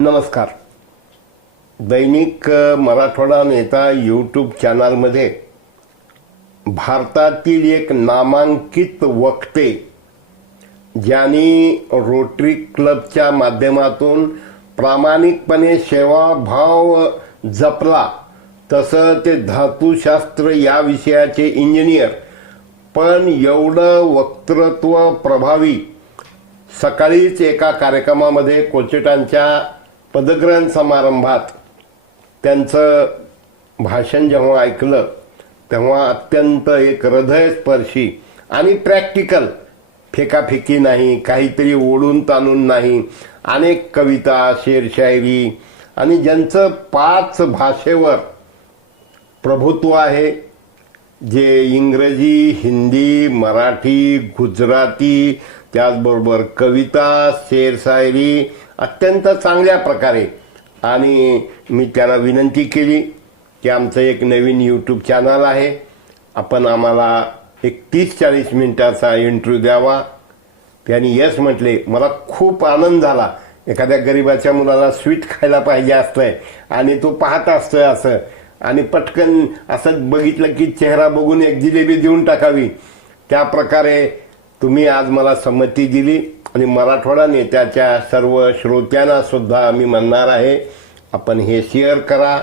नमस्कार. दैनिक मराठवाडा नेता यूट्यूब चॅनलमध्ये भारतातील एक नामांकित वक्ते ज्यांनी रोटरी क्लबच्या माध्यमातून प्रामाणिकपणे सेवाभाव जपला, तसं ते धातुशास्त्र या विषयाचे इंजिनियर, पण एवढं वक्तृत्व प्रभावी. सकाळीच एका कार्यक्रमामध्ये कोचेटांच्या पदग्रहण समारंभात त्यांचं भाषण जेव्हा ऐकलं तेव्हा अत्यंत एक हृदयस्पर्शी आणि प्रॅक्टिकल, फेकाफेकी नाही, काहीतरी ओढून ताणून नाही, अनेक कविता, शेरशायरी आणि ज्यांचं 5 भाषेवर प्रभुत्व आहे, जे इंग्रजी, हिंदी, मराठी, गुजराती, त्याचबरोबर कविता, शेरशायरी अत्यंत चांगल्या प्रकारे. आणि मी त्यांना विनंती केली की आमचं एक नवीन यूट्यूब चॅनल आहे, आपण आम्हाला एक 30-40 मिनिटाचा इंटरव्ह्यू द्यावा. त्यांनी यस म्हटले. मला खूप आनंद झाला. एखाद्या गरीबाच्या मुलाला स्वीट खायला पाहिजे असतंय आणि तो पाहत असतोय असं, आणि पटकन असं बघितलं की चेहरा बघून एक जिलेबी देऊन टाकावी, त्या प्रकारे तुम्ही आज मला संमती दिली. आणि मराठवाडा नेत्याच्या सर्व श्रोत्यांना सुद्धा मी म्हणणार आहे, आपण हे शेअर करा,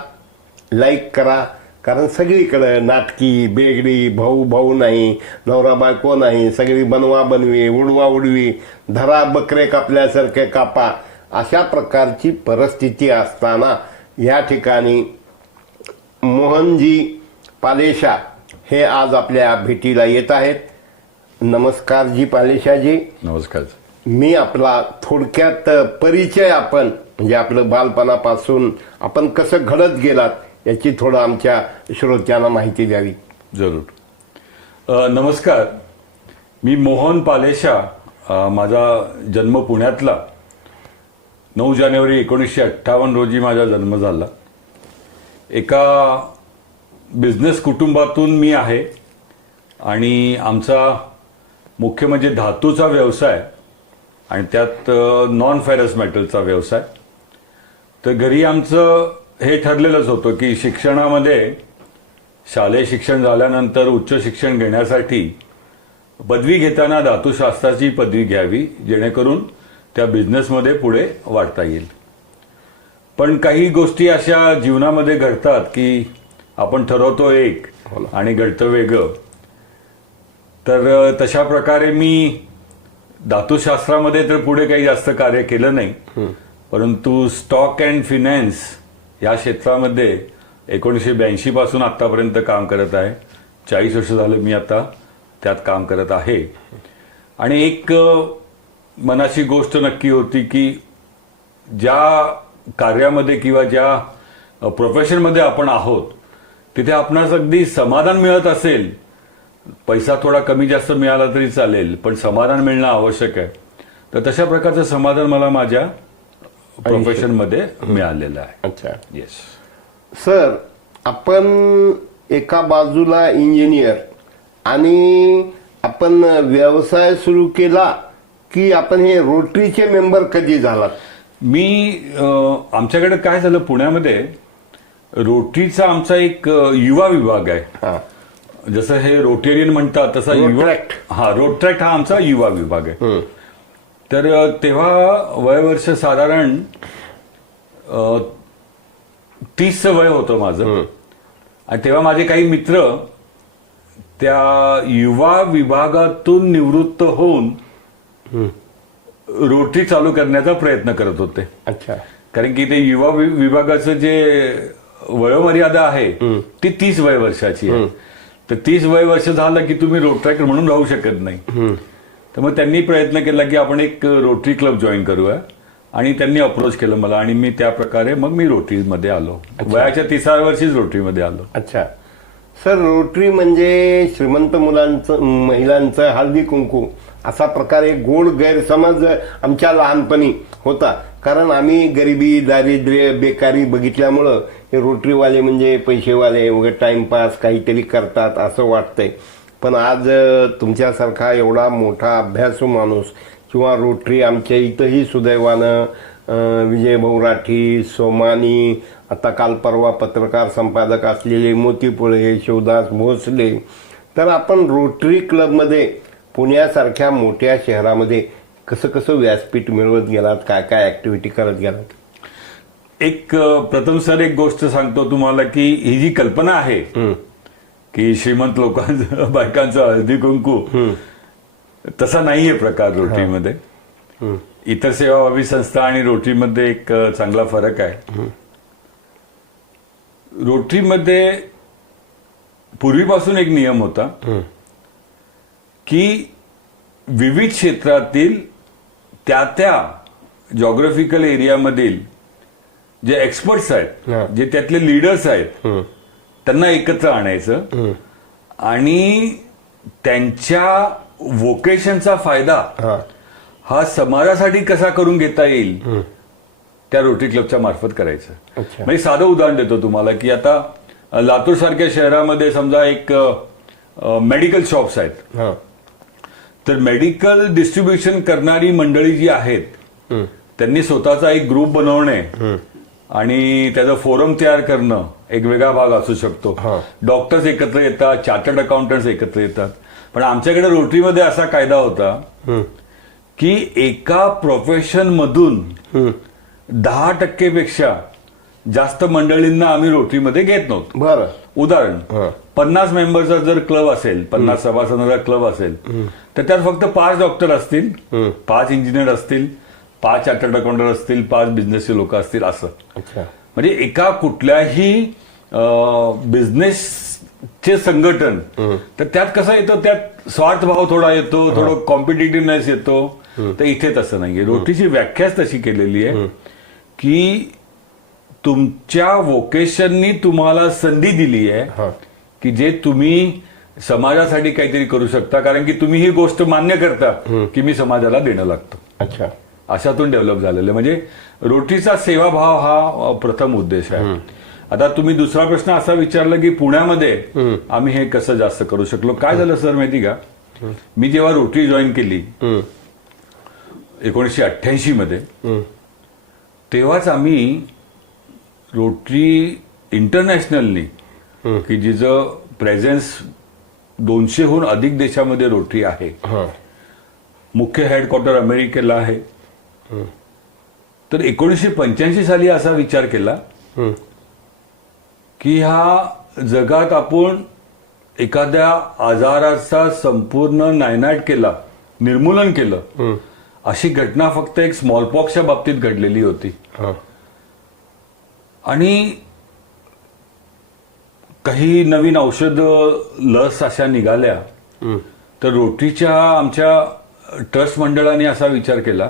लाईक करा, कारण सगळीकडे नाटकी, बेगडी, भाऊ भाऊ नाही, नवरा बायको नाही, सगळी बनवा बनवी, उडवा उडवी, धरा बकरे कापल्यासारखे कापा, अशा प्रकारची परिस्थिती असताना या ठिकाणी मोहनजी पालेशा हे आज आपल्या भेटीला येत आहेत. नमस्कार जी पालेशाजी. नमस्कार. मी आपला थोडक्यात परिचय, आपण म्हणजे आपलं बालपणापासून आपण कसं घडत गेलात याची थोडं आमच्या श्रोत्यांना माहिती द्यावी. जरूर. नमस्कार. मी मोहन पालेशा. माझा जन्म पुण्यातला. 9 जानेवारी 1958 रोजी माझा जन्म झाला. एका बिझनेस कुटुंबातून मी आहे आणि आमचा मुख्य म्हणजे धातूचा व्यवसाय आणि त्यात नॉन फेरस मेटलचा व्यवसाय. तर घरी आमचं हे ठरलेलंच होतं की शिक्षणामध्ये, शालेय शिक्षण झाल्यानंतर उच्च शिक्षण घेण्यासाठी पदवी घेताना धातुशास्त्राची पदवी घ्यावी, जेणेकरून त्या बिझनेसमध्ये पुढे वाढता येईल. पण काही गोष्टी अशा जीवनामध्ये घडतात की आपण ठरवतो एक आणि घडतं वेगळं. तर तशा प्रकारे मी धातुशास्त्रामध्ये तर पुढे काही जास्त कार्य केलं नाही, परंतु स्टॉक अँड फिनान्स या क्षेत्रामध्ये 1982 पासून आतापर्यंत काम करत आहे. 40 वर्ष झालं मी आता त्यात काम करत आहे. आणि एक मनाची गोष्ट नक्की होती की ज्या कार्यामध्ये किंवा ज्या प्रोफेशनमध्ये आपण आहोत तिथे आपणास अगदी समाधान मिळत असेल, पैसा थोडा कमी जास्त मिळाला तरी चालेल, पण समाधान मिळणं आवश्यक आहे. तर तशा प्रकारचं समाधान मला माझ्या प्रोफेशनमध्ये मिळालेलं आहे. अच्छा. येस सर, आपण एका बाजूला इंजिनियर आणि आपण व्यवसाय सुरू केला की आपण हे रोटरीचे मेंबर कधी झालात? मी आमच्याकडे काय झालं, पुण्यामध्ये रोटरीचा आमचा एक युवा विभाग आहे. जसं हे रोटेरियन म्हणतात तसा युवा, रोटरॅक्ट हा आमचा युवा विभाग आहे. तर तेव्हा वयवर्ष साधारण 30 वय होतं माझं. आणि तेव्हा माझे काही मित्र त्या युवा विभागातून निवृत्त होऊन रोटरी चालू करण्याचा प्रयत्न करत होते. अच्छा. कारण की ते युवा विभागाचं जे वयोमर्यादा आहे ती 30 वय वर्षाची आहे. तर 30 वय वर्ष झालं की तुम्ही रोटरॅक्ट म्हणून राहू शकत नाही. तर मग त्यांनी प्रयत्न केला की आपण एक रोटरी क्लब जॉईन करूया, आणि त्यांनी अप्रोच केलं मला, आणि मी त्या प्रकारे मग मी रोटरीमध्ये आलो. वयाच्या 30व्या वर्षीच रोटरीमध्ये आलो. अच्छा. सर, रोटरी म्हणजे श्रीमंत महिलांचं हळदी कुंकू असा प्रकारे गोड गैरसमज आमच्या लहानपणी होता. कारण आम्ही गरिबी, दारिद्र्य, बेकारी बघितल्यामुळं हे रोटरीवाले म्हणजे पैसेवाले, वगैरे टाइमपास काहीतरी करतात असं वाटतंय. पण आज तुमच्यासारखा एवढा मोठा अभ्यासू माणूस किंवा रोटरी आमच्या इथंही सुदैवानं विजय भाऊ राठी, सोमानी, आता काल परवा पत्रकार संपादक असलेले मोती पुळे, शिवदास भोसले. तर आपण रोटरी क्लबमध्ये पुण्यासारख्या मोठ्या शहरामध्ये कसं कसं व्यासपीठ मिळवत गेलात, काय काय ऍक्टिव्हिटी करत गेलात? एक प्रथम सर एक गोष्ट सांगतो तुम्हाला की ही जी कल्पना आहे की श्रीमंत लोकांचं बायकांचं हळदी कुंकू तसा नाहीये प्रकार रोटरीमध्ये. इतर सेवाभावी संस्था आणि रोटरीमध्ये एक चांगला फरक आहे. रोटरीमध्ये पूर्वीपासून एक नियम होता की विविध क्षेत्रातील त्या जॉग्राफिकल एरियामधील जे एक्सपर्ट्स आहेत, जे त्यातले लीडर्स आहेत, त्यांना एकत्र आणायचं आणि त्यांच्या वोकेशनचा फायदा हा समाजासाठी कसा करून घेता येईल त्या रोटरी क्लबच्या मार्फत करायचं. म्हणजे साधं उदाहरण देतो तुम्हाला की आता लातूर सारख्या शहरामध्ये समजा एक मेडिकल शॉप्स आहेत, तर मेडिकल डिस्ट्रीब्युशन करणारी मंडळी जी आहेत त्यांनी स्वतःचा एक ग्रुप बनवणे आणि त्याचं फोरम तयार करणं एक वेगळा भाग असू शकतो. डॉक्टर्स एकत्र येतात, चार्टर्ड अकाउंटंट्स एकत्र येतात. पण आमच्याकडे रोटरीमध्ये असा कायदा होता की एका प्रोफेशन मधून 10% पेक्षा जास्त मंडळींना आम्ही रोटरीमध्ये घेत नव्हतो. बरं. उदाहरण 50 मेंबरचा जर क्लब असेल, 50 सभासदांचा क्लब असेल, तर त्यात फक्त 5 डॉक्टर असतील, 5 इंजिनियर असतील, 5 चार्टर्ड अकाउंटंट असतील, 5 बिझनेसचे लोक असतील असं. म्हणजे एका कुठल्याही बिझनेसचे संघटन तर त्यात कसं येतं, त्यात स्वार्थभाव थोडा येतो, थोडं कॉम्पिटिटिव्हनेस येतो. तर इथे तसं नाहीये. रोटरीची व्याख्याच तशी केलेली आहे की तुमच्या वोकेशननी तुम्हाला संधी दिली आहे की जे तुम्ही समाजासाठी काहीतरी करू शकता, कारण की तुम्ही ही गोष्ट मान्य करता की मी समाजाला देणं लागतं. अच्छा. अशातून डेव्हलप झालेलं म्हणजे रोटरीचा सेवाभाव हा प्रथम उद्देश आहे. आता तुम्ही दुसरा प्रश्न असा विचारला की पुण्यामध्ये आम्ही हे कसं जास्त करू शकलो. काय झालं सर माहिती का, मी जेव्हा रोटरी जॉईन केली 1988 मध्ये, तेव्हाच आम्ही रोटरी इंटरनॅशनलनी की जिचं प्रेझेन्स 200हून अधिक देशामध्ये रोटरी आहे, मुख्य हेडक्वार्टर अमेरिकेला आहे. तर 1985 साली असा विचार केला की ह्या जगात आपण एखाद्या आजाराचा संपूर्ण नायनाट केला, निर्मूलन केलं, अशी घटना फक्त एक स्मॉलपॉक्सच्या बाबतीत घडलेली होती. आणि काही नवीन औषध लस अशा निघाल्या, तर रोटरीच्या आमच्या ट्रस्ट मंडळाने असा विचार केला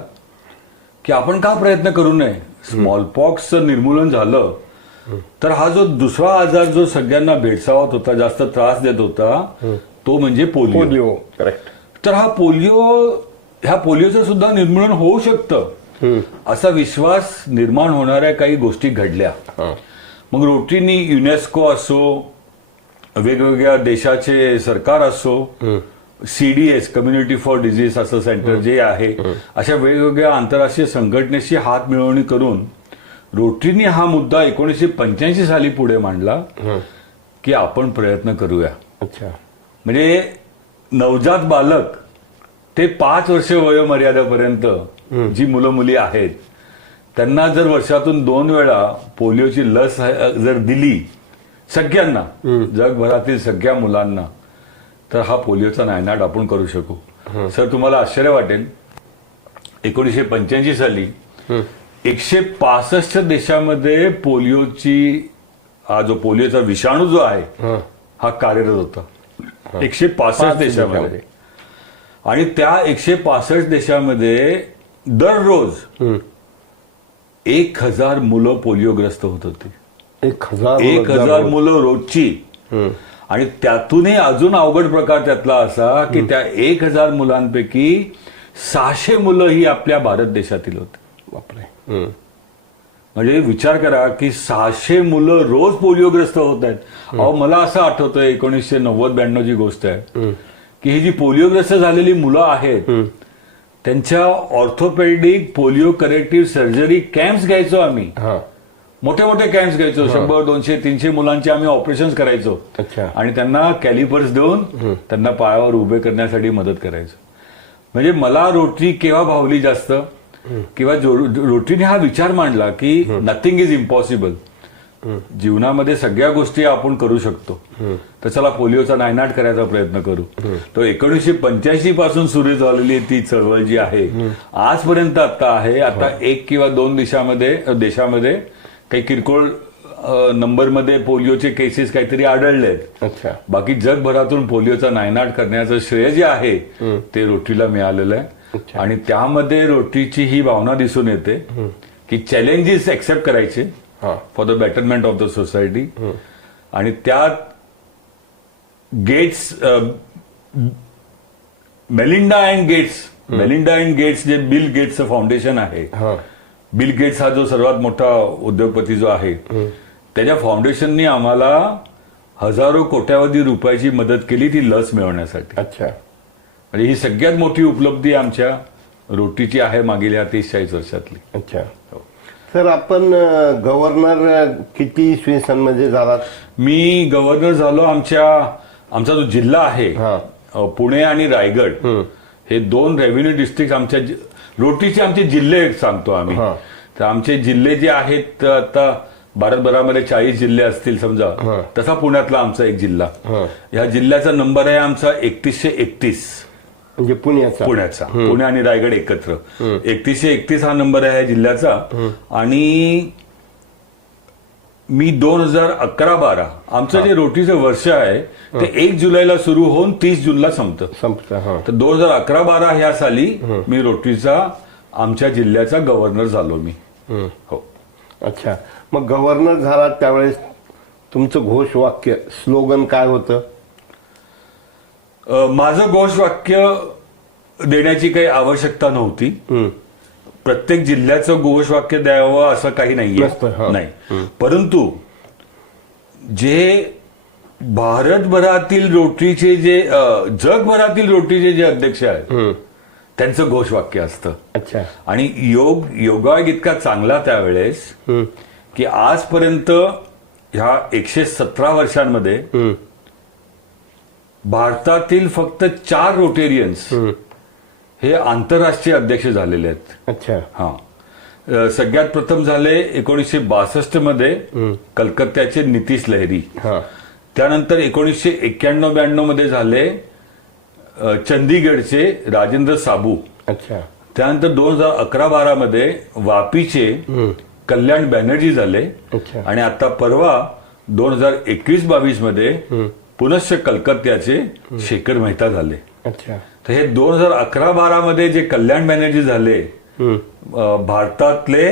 की आपण का प्रयत्न करू नये. स्मॉलपॉक्सचं निर्मूलन झालं तर हा जो दुसरा आजार जो सगळ्यांना भेडसावत होता, जास्त त्रास देत होता, तो म्हणजे पोलिओ. करेक्ट. तर ह्या पोलिओचं सुद्धा निर्मूलन होऊ शकतं असा विश्वास निर्माण होणाऱ्या काही गोष्टी घडल्या. मग रोटरीनी युनेस्को असो, वेगवेगळ्या देशाचे सरकार असो, CDS कम्युनिटी फॉर डिझीज असं सेंटर जे आहे, अशा वेगवेगळ्या आंतरराष्ट्रीय संघटनेशी हात मिळवणी करून रोटरीने हा मुद्दा 1985 साली पुढे मांडला की आपण प्रयत्न करूया. अच्छा. म्हणजे नवजात बालक ते 5 वर्ष वयोमर्यादेपर्यंत जी मुलं मुली आहेत त्यांना जर वर्षातून 2 वेळा पोलिओची लस जर दिली सगळ्यांना, जगभरातील सगळ्या मुलांना, तर हा पोलिओचा नायनाट आपण करू शकू. सर तुम्हाला आश्चर्य वाटेल, 1985 साली 165 देशामध्ये हा जो पोलिओचा विषाणू जो आहे हा कार्यरत होता. 165 देशामध्ये. आणि त्या 165 देशामध्ये दररोज 1000 मुलं पोलिओग्रस्त होत होती. 1000 मुलं रोजची. आणि त्यातूनही अजून अवघड प्रकार त्यातला असा की त्या 1000 मुलांपैकी 600 मुलं ही आपल्या भारत देशातील होती. बापरे. म्हणजे विचार करा की 600 मुलं रोज पोलिओग्रस्त होत आहेत. अहो मला असं आठवतंय 1990-92 ची गोष्ट आहे की ही जी पोलिओग्रस्त झालेली मुलं आहेत त्यांच्या orthopaedic polio corrective surgery camps घ्यायचो आम्ही. हा. मोठे मोठे कॅम्प्स घ्यायचो. 100, 200, 300 मुलांचे आम्ही ऑपरेशन करायचो. अच्छा. आणि त्यांना कॅलिपर्स देऊन त्यांना पायावर उभे करण्यासाठी मदत करायचो. म्हणजे मला रोटरी केव्हा भावली जास्त, किंवा रोटरीने हा विचार मांडला की नथिंग इज इम्पॉसिबल. जीवनामध्ये सगळ्या गोष्टी आपण करू शकतो. तर चला पोलिओचा नायनाट करायचा प्रयत्न करू. तो 1985 पासून सुरू झालेली ती चळवळ जी आहे आजपर्यंत आता आहे. आता 1 किंवा 2 देशामध्ये काही किरकोळ नंबरमध्ये पोलिओचे केसेस काहीतरी आढळले आहेत. अच्छा. बाकी जगभरातून पोलिओचा नायनाट करण्याचं श्रेय जे आहे ते रोटरीला मिळालेलं आहे. आणि त्यामध्ये रोटरीची ही भावना दिसून येते की चॅलेंजेस एक्सेप्ट करायचे for the betterment of the society. आणि त्यात गेट्स, मेलिंडा अँड गेट्स जे बिल गेट्सचं फाउंडेशन आहे. बिल गेट्स हा जो सर्वात मोठा उद्योगपती जो आहे त्याच्या फाउंडेशननी आम्हाला हजारो कोट्यावधी रुपयाची मदत केली ती लस मिळवण्यासाठी. अच्छा. म्हणजे ही सगळ्यात मोठी उपलब्धी आमच्या रोटरीची आहे मागील या 30-40 वर्षातली. अच्छा. सर, आपण गव्हर्नर किती इसवी सनमध्ये झालात? मी गव्हर्नर झालो आमचा जो जिल्हा आहे पुणे आणि रायगड हे 2 रेव्हेन्यू डिस्ट्रिक्ट आमच्या रोटरीचे आमचे जिल्हे सांगतो आम्ही. तर आमचे जिल्हे जे आहेत आता भारतभरामध्ये 40 जिल्हे असतील समजा, तसा पुण्यातला आमचा एक जिल्हा. या जिल्ह्याचा नंबर आहे आमचा 3131. म्हणजे पुण्याचा पुणे आणि रायगड एकत्र 3131 हा नंबर आहे या जिल्ह्याचा. आणि मी 2011-12 आमचं जे रोटरीचं वर्ष आहे ते 1 जुलैला सुरू होऊन 30 जूनला संपतं. तर 2011-12 ह्या साली मी रोटरीचा आमच्या जिल्ह्याचा गव्हर्नर झालो मी. हो. अच्छा. मग गव्हर्नर झाला त्यावेळेस तुमचं घोषवाक्य, स्लोगन काय होतं? माझं घोषवाक्य देण्याची काही आवश्यकता नव्हती. प्रत्येक जिल्ह्याचं घोषवाक्य द्यावं असं काही नाहीये. नाही. परंतु जे भारतभरातील रोटरीचे जगभरातील रोटरीचे जे अध्यक्ष आहेत त्यांचं घोषवाक्य असतं. अच्छा. आणि योगायोग इतका चांगला त्यावेळेस की आजपर्यंत ह्या 117 वर्षांमध्ये भारतातील फक्त 4 रोटेरियन्स हे आंतरराष्ट्रीय अध्यक्ष झालेले आहेत. अच्छा. हा. सगळ्यात प्रथम झाले 1962 मध्ये कलकत्त्याचे नितीश लहरी. त्यानंतर 1991-92 मध्ये झाले चंदीगडचे राजेंद्र साबू. अच्छा. त्यानंतर 2011-12 मध्ये वापीचे कल्याण बॅनर्जी झाले. आणि आता परवा 2021-22 मध्ये पुनश्च कलकत्त्याचे शेखर मेहता झाले. अच्छा. तर हे 2011-12 मध्ये जे कल्याण बॅनर्जी झाले भारतातले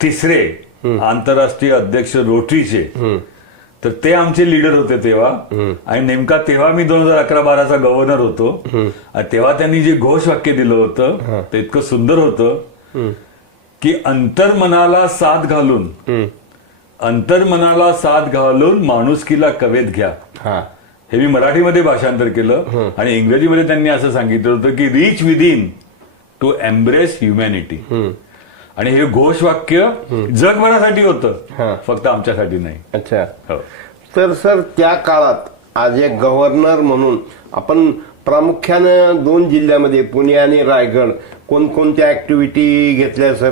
3रे आंतरराष्ट्रीय अध्यक्ष रोटरीचे, तर ते आमचे लीडर होते तेव्हा. आणि नेमका तेव्हा मी 2011-12चा गव्हर्नर होतो. आणि तेव्हा त्यांनी जे घोषवाक्य दिलं होतं ते इतकं सुंदर होतं की अंतर्मनाला साथ घालून माणुसकीला कवेत घ्या. हे मी मराठीमध्ये भाषांतर केलं. आणि इंग्रजीमध्ये त्यांनी असं सांगितलं होतं की reach within two embrace humanity. आणि हे घोषवाक्य जगभरासाठी होतं, फक्त आमच्यासाठी नाही. अच्छा. तर सर, त्या काळात आज एक गव्हर्नर म्हणून आपण प्रामुख्यानं 2 जिल्ह्यामध्ये पुणे आणि रायगड कोणकोणत्या ऍक्टिव्हिटी घेतल्या सर?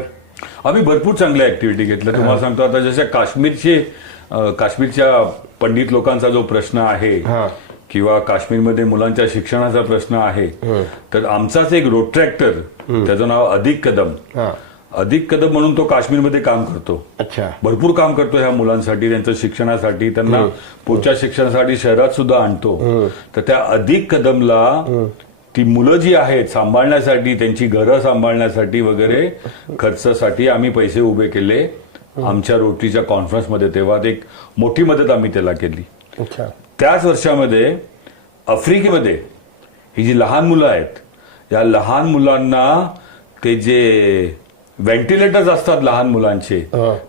आम्ही भरपूर चांगल्या ऍक्टिव्हिटी घेतल्या. तुम्हाला सांगतो आता जशा काश्मीरच्या पंडित लोकांचा जो प्रश्न आहे किंवा काश्मीरमध्ये मुलांच्या शिक्षणाचा प्रश्न आहे, तर आमचाच एक रोड ट्रॅक्टर त्याचं नाव अधिक कदम म्हणून तो काश्मीरमध्ये काम करतो. अच्छा. भरपूर काम करतो ह्या मुलांसाठी, त्यांच्या शिक्षणासाठी, त्यांना पुढच्या शिक्षणासाठी शहरात सुद्धा आणतो. तर त्या अधिक कदमला ती मुलं जी आहेत सांभाळण्यासाठी, त्यांची घरं सांभाळण्यासाठी वगैरे खर्चासाठी आम्ही पैसे उभे केले आमच्या रोटरीच्या कॉन्फरन्समध्ये. तेव्हा एक मोठी मदत आम्ही त्याला केली. त्याच वर्षामध्ये आफ्रिकेमध्ये ही जी लहान मुलं आहेत, या लहान मुलांना ते जे व्हेंटिलेटर्स असतात लहान मुलांचे,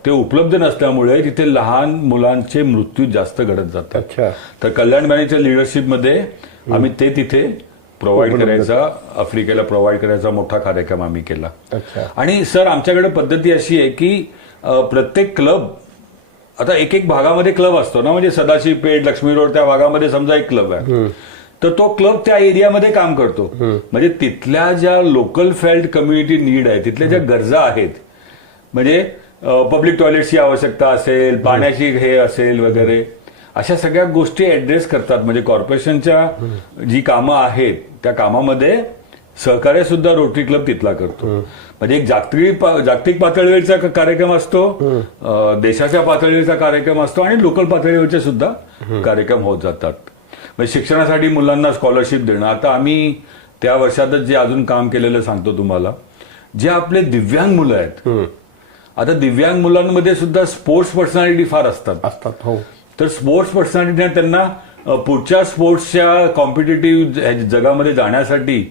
ते उपलब्ध नसल्यामुळे तिथे लहान मुलांचे मृत्यू जास्त घडत जातात. तर कल्याण बॅनरच्या लिडरशिपमध्ये आम्ही ते तिथे प्रोव्हाइड करायचा, आफ्रिकेला प्रोव्हाइड करायचा मोठा कार्यक्रम आम्ही केला. अच्छा. आणि सर आमच्याकडे पद्धती अशी आहे की प्रत्येक क्लब, आता एक एक भागामध्ये क्लब असतो ना, म्हणजे सदाशिव पेठ, लक्ष्मी रोड त्या भागामध्ये समजा एक क्लब आहे, तर तो क्लब त्या एरियामध्ये काम करतो. म्हणजे तिथल्या ज्या लोकल फेल्ड कम्युनिटी नीड आहे, तिथल्या ज्या गरजा आहेत, म्हणजे पब्लिक टॉयलेटची आवश्यकता असेल, पाण्याची हे असेल वगैरे, अशा सगळ्या गोष्टी ऍड्रेस करतात. म्हणजे कॉर्पोरेशनच्या जी कामं आहेत त्या कामामध्ये सहकार्य सुद्धा रोटरी क्लब तिथला करतो. म्हणजे एक जागतिक पातळीवरचा कार्यक्रम असतो, देशाच्या पातळीवरचा कार्यक्रम असतो आणि लोकल पातळीवरचे सुद्धा कार्यक्रम होत जातात. म्हणजे शिक्षणासाठी मुलांना स्कॉलरशिप देणं. आता आम्ही त्या वर्षातच जे अजून काम केलेलं सांगतो तुम्हाला. जे आपले दिव्यांग मुलं आहेत, आता दिव्यांग मुलांमध्ये सुद्धा स्पोर्ट्स पर्सनॅलिटी फार असतात. हो. तर स्पोर्ट्स पर्सनॅलिटी त्यांना पुढच्या स्पोर्ट्सच्या कॉम्पिटेटिव्ह जगामध्ये जाण्यासाठी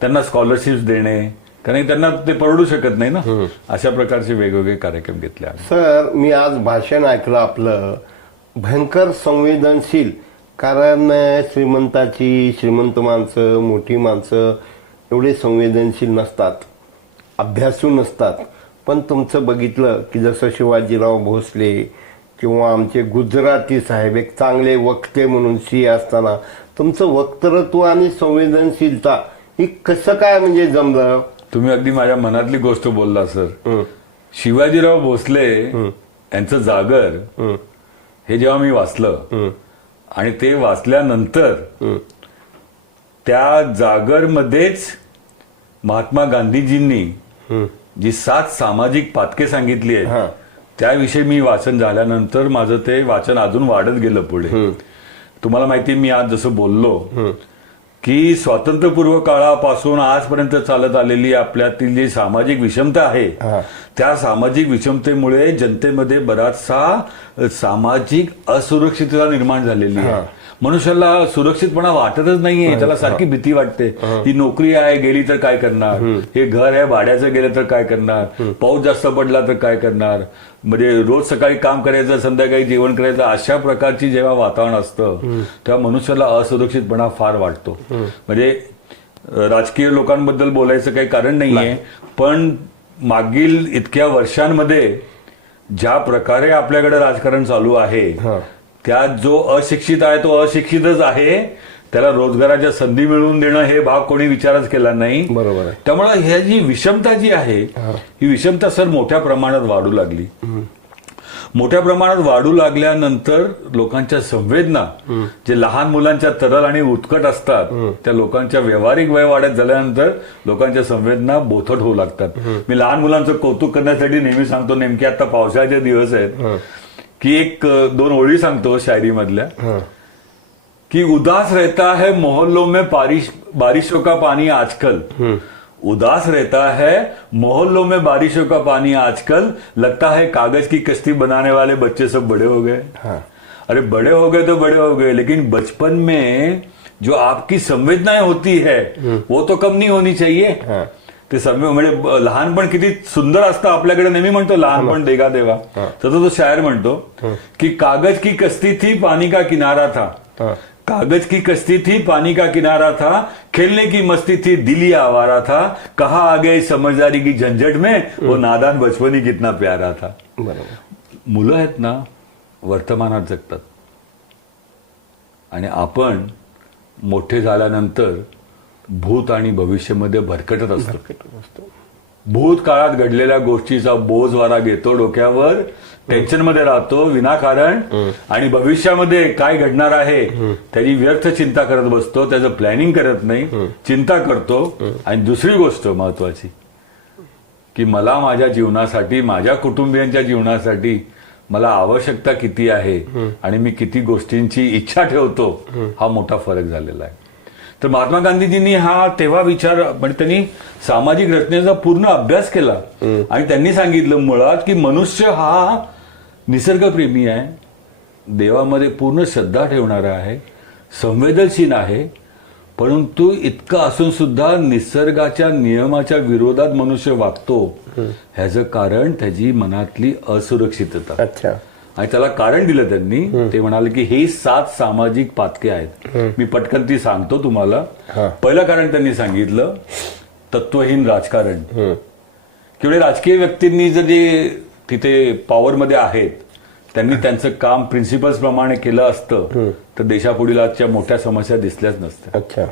त्यांना स्कॉलरशिप्स देणे, कारण त्यांना ते परवडू शकत नाही ना. अशा प्रकारचे वेगवेगळे कार्यक्रम घेतले आम्ही. सर, मी आज भाषण ऐकलं आपलं, भयंकर संवेदनशील. कारण श्रीमंत माणसं, मोठी माणसं एवढे संवेदनशील नसतात, अभ्यासू नसतात. पण तुमचं बघितलं की जसं शिवाजीराव भोसले किंवा आमचे गुजराती साहेब एक चांगले वक्ते म्हणून असताना तुमचं वक्तृत्व आणि संवेदनशीलता ही कसं काय म्हणजे जमलं? तुम्ही अगदी माझ्या मनातली गोष्ट बोलला सर. शिवाजीराव भोसले यांचं जागर हे जेव्हा मी वाचलं आणि ते वाचल्यानंतर त्या जागरमध्येच महात्मा गांधीजींनी जी 7 सामाजिक पातके सांगितली आहेत त्याविषयी मी वाचन झाल्यानंतर माझं ते वाचन अजून वाढत गेलं पुढे. तुम्हाला माहिती, मी आज जसं बोललो की स्वातंत्र्यपूर्व काळापासून आजपर्यंत चालत आलेली आपल्यातील जी सामाजिक विषमता आहे, त्या सामाजिक विषमतेमुळे जनतेमध्ये बराचसा सामाजिक असुरक्षितता निर्माण झालेली आहे. मनुष्याला सुरक्षितपणा वाटतच नाहीये, त्याला सारखी भीती वाटते. ही नोकरी आहे, गेली तर काय करणार, हे घर आहे भाड्याचं गेलं तर काय करणार, पाऊस जास्त पडला तर काय करणार, म्हणजे रोज सकाळी काम करायचं, संध्याकाळी जेवण करायचं, अशा प्रकारची जेव्हा वातावरण असतं तेव्हा मनुष्याला असुरक्षितपणा फार वाटतो. म्हणजे राजकीय लोकांबद्दल बोलायचं काही कारण नाहीये, पण मागील इतक्या वर्षांमध्ये ज्या प्रकारे आपल्याकडे राजकारण चालू आहे त्यात जो अशिक्षित आहे तो अशिक्षितच आहे, त्याला रोजगाराच्या संधी मिळवून देणं हे भाग कोणी विचारच केला नाही. बरोबर आहे. त्यामुळे ह्या जी विषमता जी आहे ही विषमता सर मोठ्या प्रमाणात वाढू लागली. मोठ्या प्रमाणात वाढू लागल्यानंतर लोकांच्या संवेदना, जे लहान मुलांच्या तरल आणि उत्कट असतात, त्या लोकांच्या व्यावहारिक वय वाढत झाल्यानंतर लोकांच्या संवेदना बोथट होऊ लागतात. मी लहान मुलांचं कौतुक करण्यासाठी नेहमी सांगतो, नेमके आता पावसाळ्याचे दिवस आहेत, की 1-2 ओळी सांगतो शायरी मधल्या, कि उदास रहता है मोहल्लों में बारिशों का पानी आजकल, उदास रहता है मोहल्लों में बारिशों का पानी आजकल, लगता है कागज की कश्ती बनाने वाले बच्चे सब बड़े हो गए. अरे बड़े हो गए तो बड़े हो गए, लेकिन बचपन में जो आपकी संवेदनाएं होती है वो तो कम नहीं होनी चाहिए. ते म्हणजे लहानपण किती सुंदर असतं. आपल्याकडे नेहमी म्हणतो लहानपण देगा देवा, तर तो शायर म्हणतो की कागज की कश्ती थी पानी का किनारा था, कागज की कश्ती थी पानी का किनारा था, खेलने की मस्ती थी दिल ही आवारा था, कहा आ गए समझदारी की झंझट में वो नादान बचपन ही कितना प्यारा था. मुलं आहेत ना वर्तमानात जगतात आणि आपण मोठे झाल्यानंतर भूत आणि भविष्यामध्ये भरकटत असतो. भूतकाळात घडलेल्या गोष्टीचा बोज वारा घेतो डोक्यावर, टेन्शन मध्ये राहतो विनाकारण, आणि भविष्यामध्ये काय घडणार आहे त्याची व्यर्थ चिंता करत बसतो. त्याचं प्लॅनिंग करत नाही, चिंता करतो. आणि दुसरी गोष्ट महत्वाची की मला माझ्या जीवनासाठी, माझ्या कुटुंबियांच्या जीवनासाठी मला आवश्यकता किती आहे आणि मी किती गोष्टींची इच्छा ठेवतो, हा मोठा फरक झालेला आहे. तर महात्मा गांधीजींनी हा तेव्हा विचार, म्हणजे त्यांनी सामाजिक रचनेचा पूर्ण अभ्यास केला आणि त्यांनी सांगितलं मुळात की मनुष्य हा निसर्गप्रेमी आहे, देवामध्ये पूर्ण श्रद्धा ठेवणारा आहे, संवेदनशील आहे, परंतु इतकं असून सुद्धा निसर्गाच्या नियमाच्या विरोधात मनुष्य वागतो. ह्याचं कारण त्याची मनातली असुरक्षितता. अच्छा. आणि त्याला कारण दिलं त्यांनी. ते म्हणाले की हे 7 सामाजिक पातके आहेत. मी पटकन ती सांगतो तुम्हाला. पहिलं कारण त्यांनी सांगितलं तत्वहीन राजकारण. किंवा राजकीय व्यक्तींनी जर जे तिथे पॉवरमध्ये आहेत त्यांनी त्यांचं काम प्रिन्सिपल्स प्रमाणे केलं असतं तर देशापुढील आजच्या मोठ्या समस्या दिसल्याच नसत्या. अच्छा.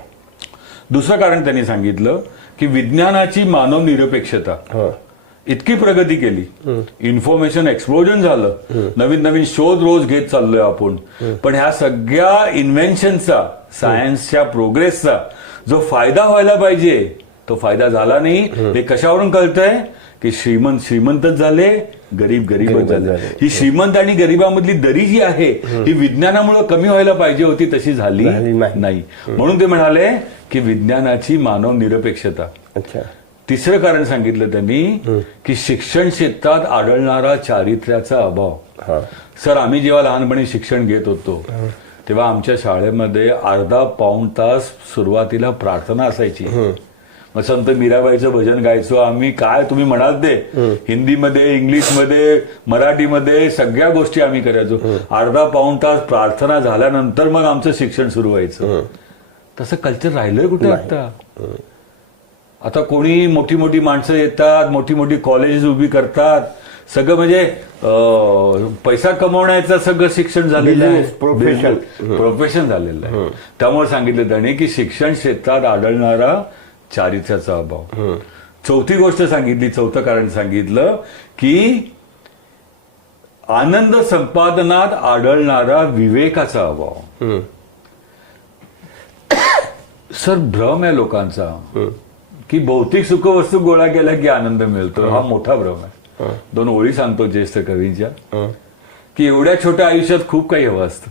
दुसरं कारण त्यांनी सांगितलं की विज्ञानाची मानव निरपेक्षता इतकी प्रगती केली, इन्फॉर्मेशन एक्सप्लोजन झालं, नवीन नवीन शोध रोज घेत चाललोय आपण, पण ह्या सगळ्या इन्व्हेन्शनचा, सायन्सच्या प्रोग्रेसचा जो फायदा व्हायला पाहिजे तो फायदा झाला नाही. हे कशावरून कळतंय की श्रीमंत श्रीमंतच झाले, गरीब गरीबच झाले. ही श्रीमंत आणि गरिबामधली दरी जी आहे ही विज्ञानामुळे कमी व्हायला पाहिजे होती, तशी झाली नाही. म्हणून ते म्हणाले की विज्ञानाची मानव निरपेक्षता. अच्छा. तिसरं कारण सांगितलं त्यांनी की शिक्षण क्षेत्रात आढळणारा चारित्र्याचा अभाव. सर, आम्ही जेव्हा लहानपणी शिक्षण घेत होतो तेव्हा आमच्या शाळेमध्ये अर्धा पाऊण तास सुरुवातीला प्रार्थना असायची. मग संत मीराबाईचं भजन गायचो आम्ही. काय तुम्ही म्हणाल ते हिंदीमध्ये, इंग्लिशमध्ये, मराठीमध्ये सगळ्या गोष्टी आम्ही करायचो. अर्धा पाऊण तास प्रार्थना झाल्यानंतर मग आमचं शिक्षण सुरू व्हायचं. तसं कल्चर राहिलंय कुठे आता? आता कोणी मोठी मोठी माणसं येतात, मोठी मोठी कॉलेजेस उभी करतात, सगळं म्हणजे पैसा कमवण्याचं सगळं शिक्षण झालेलं आहे, प्रोफेशन झालेलं आहे. त्यामुळे सांगितलं त्याने की शिक्षण क्षेत्रात आढळणारा चारित्र्याचा अभाव. चौथी गोष्ट सांगितली, चौथं कारण सांगितलं की आनंद संपादनात आढळणारा विवेकाचा अभाव. सर, भ्रम आहे लोकांचा की भौतिक सुखवस्तू गोळा केल्या की आनंद मिळतो. हा मोठा भ्रम आहे. 2 ओळी सांगतो ज्येष्ठ कवींच्या की एवढ्या छोट्या आयुष्यात खूप काही हवं असतं,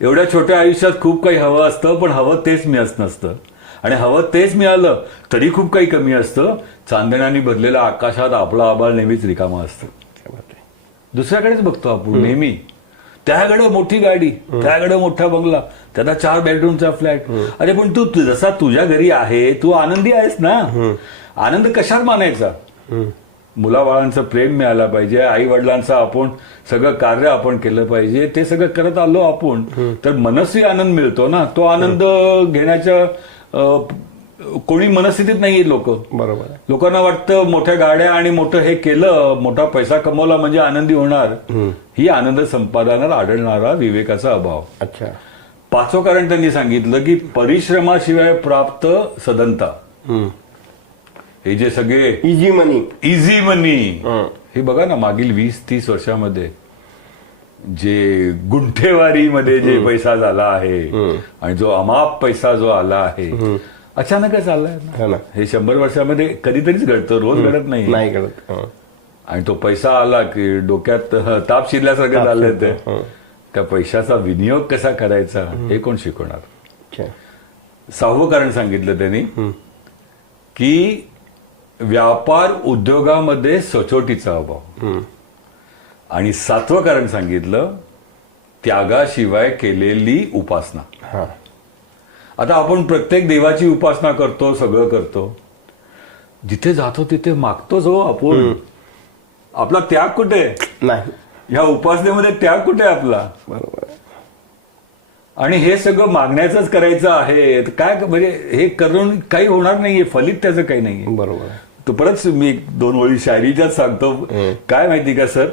एवढ्या छोट्या आयुष्यात खूप काही हवं असतं, पण हवं तेच मिळत नसतं. आणि हवं तेच मिळालं तरी खूप काही कमी असतं. चांदण्याने भरलेल्या आकाशात आपला आभाळ नेहमीच रिकामा असतं. दुसऱ्याकडेच बघतो आपण नेहमी. त्याकडे मोठी गाडी, त्याकडे मोठा बंगला, त्याला 4 बेडरूमचा फ्लॅट. अरे पण तू जसा तुझ्या घरी आहे तू आनंदी आहेस ना. आनंद कशात मानायचा? मुलाबाळांचं प्रेम मिळालं पाहिजे, आई वडिलांचं आपण सगळं कार्य आपण केलं पाहिजे, ते सगळं करत आलो आपण तर मनस्वी आनंद मिळतो ना. तो आनंद घेण्याच्या कोणी मनस्थितीत नाहीये लोक. बरोबर. लोकांना वाटतं मोठ्या गाड्या आणि मोठं हे केलं, मोठा पैसा कमवला म्हणजे आनंदी होणार. ही आनंद संपादनात आढळणारा विवेकाचा अभाव. अच्छा. 5वं कारण त्यांनी सांगितलं की परिश्रमाशिवाय प्राप्त सदनता. हे जे सगळे इझी मनी हे बघा ना, मागील 20-30 वर्षामध्ये जे गुंठेवारीमध्ये जे पैसा झाला आहे आणि जो अमाप पैसा जो आला आहे अचानकच आलाय ना. हे 100 वर्षामध्ये कधीतरीच घडतं, रोज घडत नाही घडत. आणि तो पैसा आला की डोक्यात ताप शिरल्यासारखं झालंय. ते त्या पैशाचा विनियोग कसा करायचा हे कोण शिकवणार? 6वं कारण सांगितलं त्यांनी की व्यापार उद्योगामध्ये सचोटीचा अभाव. आणि 7वं कारण सांगितलं त्यागाशिवाय केलेली उपासना. आता आपण प्रत्येक देवाची उपासना करतो, सगळं करतो, जिथे जातो तिथे मागतोच हो आपण. आपला त्याग कुठे नाही? ह्या उपासनेमध्ये त्याग कुठे आपला? बरोबर. आणि हे सगळं मागण्याचंच करायचं आहे काय? म्हणजे हे करून काही होणार नाहीये, फलित त्याचं काही नाहीये. बरोबर. तो परत मी 2 ओळी शायरीच्याच सांगतो. काय माहिती का सर,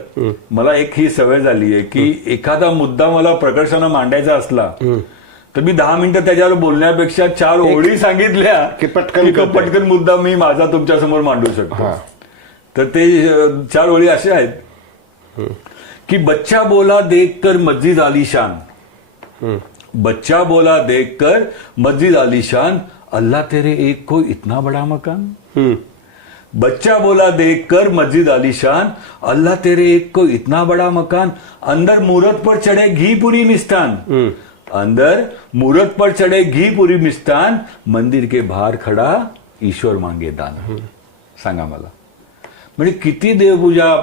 मला एक ही सवय झाली आहे की एखादा मुद्दा मला प्रकर्षानं मांडायचा असला तर मी 10 मिनिटं त्याच्यावर बोलण्यापेक्षा 4 ओळी सांगितल्या की पटकन मुद्दा मी माझा तुमच्या समोर मांडू शकतो. तर ते 4 ओळी अशा आहेत की बच्चा बोला देखकर मस्जिद आलीशान, बच्चा बोला देखकर मस्जिद आलीशान, अल्लाह तेरे एक को इतना बड़ा मकान. बच्चा बोला देखकर मस्जिद आलीशान, अल्लाह तेरे एक को इतना बड़ा मकान, अंदर मूरत पर चढ़े घी पूरी मिष्टान, अंदर मूरत पर चढ़े घी पूरी मिष्टान, मंदिर के बाहर खड़ा ईश्वर मांगे दान. सांगा मला, म्हणजे किती देवपूजा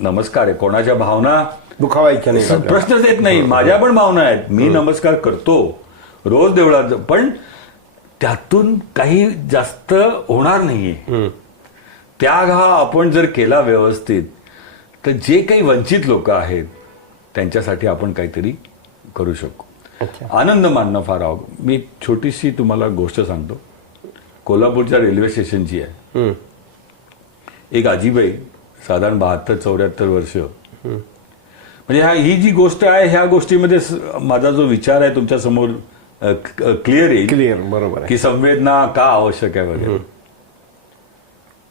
नमस्कार आहे. कोणाच्या भावना दुखावायच्या नाही, प्रश्नच येत नाही. माझ्या पण भावना आहेत, मी नमस्कार करतो रोज देवळात, पण त्यातून काही जास्त होणार नाहीये. त्याग हा आपण जर केला व्यवस्थित तर जे काही वंचित लोक आहेत, त्यांच्यासाठी आपण काहीतरी करू शकू. अच्छा. आनंद मानणं फार मी एक छोटीशी तुम्हाला गोष्ट सांगतो. कोल्हापूरच्या रेल्वे स्टेशनची आहे. हम्म. एक आजीबाई साधारण 72-74 वर्ष. म्हणजे ही जी गोष्ट आहे ह्या गोष्टीमध्ये माझा जो विचार आहे तुमच्या समोर क्लिअर येईल. क्लिअर, बरोबर आहे. की संवेदना का आवश्यक आहे वगैरे.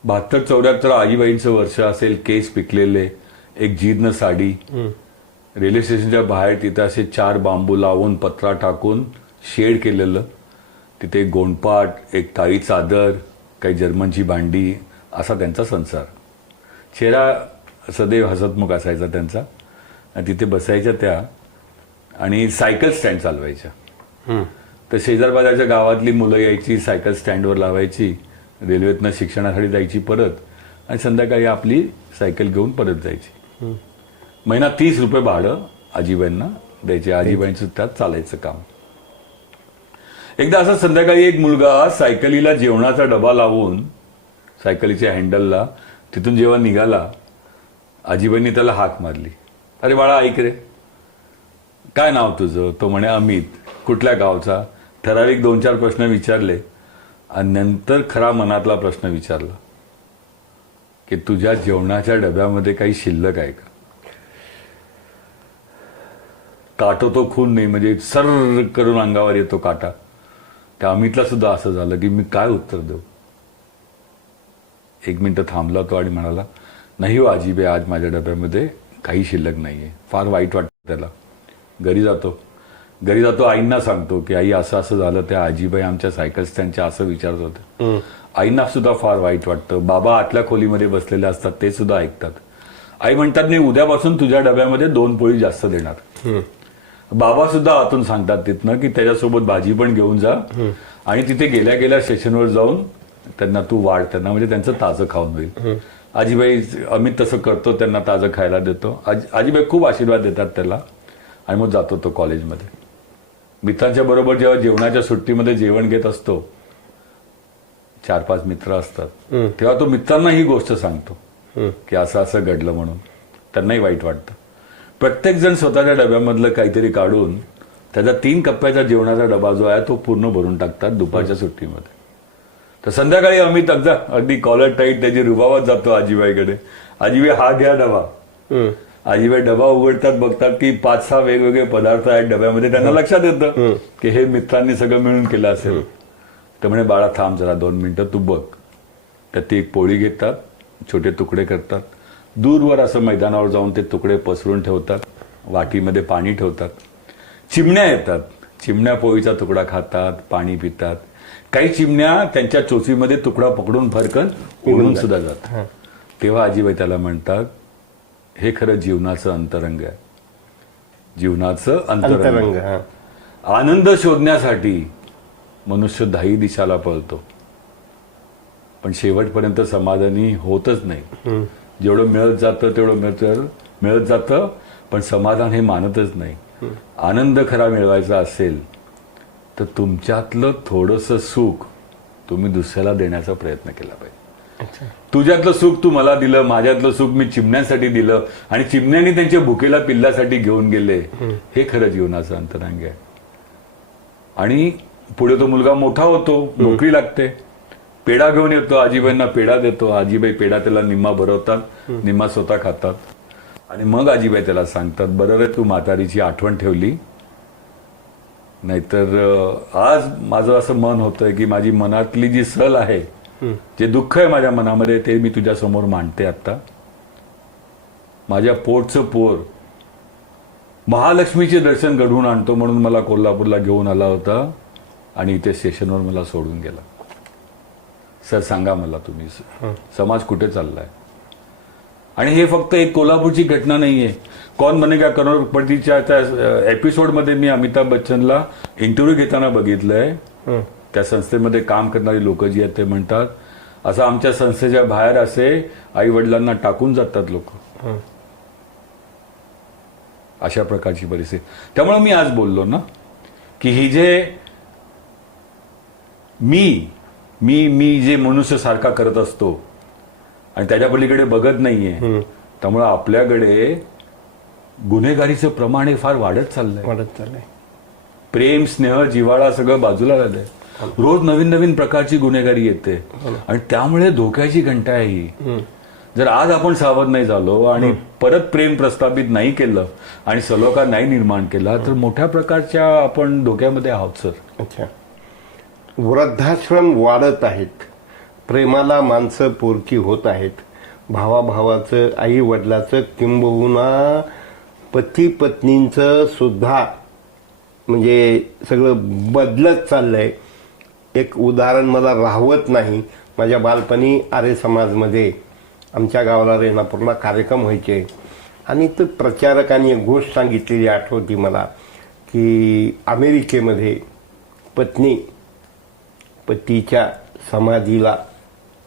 72-74 आजीबाईंचं वर्ष असेल, केस पिकलेले, एक जीर्ण साडी, रेल्वे स्टेशनच्या बाहेर तिथे असे 4 बांबू लावून पत्रा टाकून शेड केलेलं, तिथे एक गोंडपाट, एक काळी चादर, काही जर्मनची भांडी, असा त्यांचा संसार. चेहरा सदैव हसतमुख असायचा त्यांचा. आणि तिथे बसायच्या त्या आणि सायकल स्टँड चालवायच्या. तर शेजारबाजारच्या गावातली मुलं यायची, सायकल स्टँडवर लावायची, रेल्वेतनं शिक्षणासाठी जायची परत, आणि संध्याकाळी आपली सायकल घेऊन परत जायची. महिना 30 रुपये भाडं आजीबाईंना द्यायचे. आजीबाईंचं त्यात चालायचं काम. एकदा असं संध्याकाळी एक मुलगा सायकलीला जेवणाचा डबा लावून सायकलीच्या हँडलला तिथून जेव्हा निघाला, आजीबाईंनी त्याला हाक मारली, अरे बाळा ऐक रे, काय नाव तुझं? तो म्हणे अमित. कुठल्या गावचा? ठराविक 2-4 प्रश्न विचारले आणि नंतर खरा मनातला प्रश्न विचारला की तुझ्या जेवणाच्या डब्यामध्ये काही शिल्लक आहे का? काटो तो खून नाही, म्हणजे सर्र करून अंगावर येतो काटा. त्या अमितला सुद्धा असं झालं की मी काय उत्तर देऊ. 1 मिनिट थांबला तो आणि म्हणाला, नाही हो आजीबाई, आज माझ्या डब्यामध्ये काही शिल्लक नाहीये. फार वाईट वाटतं त्याला. घरी जातो आईंना सांगतो की आई असं असं झालं, त्या आजीबाई आमच्या सायकल स्टँडच्या असं विचारत होते. आईंना सुद्धा फार वाईट वाटतं. बाबा आतल्या खोलीमध्ये बसलेले असतात, ते सुद्धा ऐकतात. आई म्हणतात नाही, उद्यापासून तुझ्या डब्यामध्ये 2 पोळी जास्त देणार. बाबा सुद्धा आतून सांगतात तिथनं की त्याच्यासोबत भाजी पण घेऊन जा, आणि तिथे गेल्या गेल्या स्टेशनवर जाऊन त्यांना तू वाढ, त्यांना म्हणजे त्यांचं ताजं खाऊन होईल. आजीबाई, अमित तसं करतो, त्यांना ताजं खायला देतो. आजीबाई खूप आशीर्वाद देतात त्याला, आणि मग जातो तो कॉलेजमध्ये. मित्रांच्या बरोबर जेव्हा जेवणाच्या सुट्टीमध्ये जेवण घेत असतो, 4-5 मित्र असतात, तेव्हा तो मित्रांना ही गोष्ट सांगतो की असं असं घडलं म्हणून. त्यांनाही वाईट वाटतं. प्रत्येक जण स्वतःच्या डब्यामधलं काहीतरी काढून त्याचा 3 कप्प्याचा जेवणाचा डबा जो आहे तो पूर्ण भरून टाकतात दुपारच्या सुट्टीमध्ये. तर संध्याकाळी अमित अगदी कॉलर टाईट त्याची रुबावात जातो आजीबाईकडे. आजीबाई हा घ्या डबा. आजीबाई डबा उघडतात, बघतात की 5-6 वेगवेगळे पदार्थ आहेत डब्यामध्ये. त्यांना लक्षात येतं की हे मित्रांनी सगळं मिळून केलं असेल. तर म्हणे बाळा थांब जरा 2 मिनिटं, तू बघ. तर ती एक पोळी घेतात, छोटे तुकडे करतात, दूरवर असं मैदानावर जाऊन ते तुकडे पसरून ठेवतात, वाटीमध्ये पाणी ठेवतात. चिमण्या येतात, चिमण्या पोळीचा तुकडा खातात, पाणी पितात. काही चिमण्या त्यांच्या चोचीमध्ये तुकडा पकडून फरकन उडून सुद्धा जातात. तेव्हा आजीबाई त्याला म्हणतात, हे खरं जीवनाचं अंतरंग आहे. जीवनाचं अंतरंग. आनंद शोधण्यासाठी मनुष्य 10 दिशाला पळतो, पण शेवटपर्यंत समाधानी होतच नाही. जेवढं मिळत जातं तेवढं मिळत जातं, पण समाधान हे मानतच नाही. आनंद खरा मिळवायचा असेल तर तुमच्यातलं थोडंसं सुख तुम्ही दुसऱ्याला देण्याचा प्रयत्न केला पाहिजे. तुझ्यातलं सुख तू मला दिलं, माझ्यातलं सुख मी चिमण्यांसाठी दिलं, आणि चिमण्यांनी त्यांच्या भुकेला पिल्लासाठी घेऊन गेले. हे खरं जीवनाचं अंतरंग आहे. आणि पुढे तो मुलगा मोठा होतो, नोकरी लागते, पेढा घेऊन येतो, आजीबाईंना पेढा देतो. आजीबाई पेढा त्याला निम्मा भरवतात, निम्मा स्वतः खातात. आणि मग आजीबाई त्याला सांगतात, बरं रे, तू म्हातारीची आठवण ठेवली, नाहीतर आज माझं असं मन होतंय की माझी मनातली जी सल आहे, जे दुःख आहे माझ्या मनामध्ये, ते मी तुझ्या समोर मांडते आता. माझ्या पोटचं पोर महालक्ष्मीचे दर्शन घडवून आणतो म्हणून मला कोल्हापूरला घेऊन आला होता, आणि इथे स्टेशनवर मला सोडून गेला. सर सांगा मला, तुम्ही समाज कुठे चाललाय? आणि हे फक्त एक कोल्हापूरची घटना नाहीये. कौन बनेगा करोडपतीच्या एपिसोडमध्ये मी अमिताभ बच्चनला इंटरव्ह्यू घेताना बघितलंय. त्या संस्थेमध्ये काम करणारी लोक जी आहेत ते म्हणतात, असं आमच्या संस्थेच्या बाहेर असे आई वडिलांना टाकून जातात लोक. अशा प्रकारची परिस्थिती. त्यामुळे मी आज बोललो ना की ही जे मी जे मनुष्य सारखा करत असतो आणि त्याच्या पलीकडे बघत नाहीये, त्यामुळे आपल्याकडे गुन्हेगारीचं प्रमाण हे फार वाढत चाललंय. वाढत चाललंय. प्रेम, स्नेह, जिव्हाळा सगळं बाजूला झालंय. रोज नवीन नवीन प्रकारची गुन्हेगारी येते आणि त्यामुळे धोक्याची घंटा आहे ही. जर आज आपण सावध नाही झालो आणि परत प्रेम प्रस्थापित नाही केलं आणि सलोखा नाही निर्माण केला तर मोठ्या प्रकारच्या आपण धोक्यामध्ये आहोत सर. अच्छा. वृद्धाश्रम वाढत आहेत, प्रेमाला माणसं पोरकी होत आहेत, भावाभावाचं, आई वडिलाचं, किंबहुना पती पत्नींचं सुद्धा म्हणजे सगळं बदलत चाललंय. एक उदाहरण मला राहवत नाही. माझ्या बालपणी आर्य समाजमध्ये आमच्या गावाला रेणापूरला कार्यक्रम व्हायचे आणि तर प्रचारकांनी एक गोष्ट सांगितलेली आठवती मला की अमेरिकेमध्ये पत्नी पतीच्या समाधीला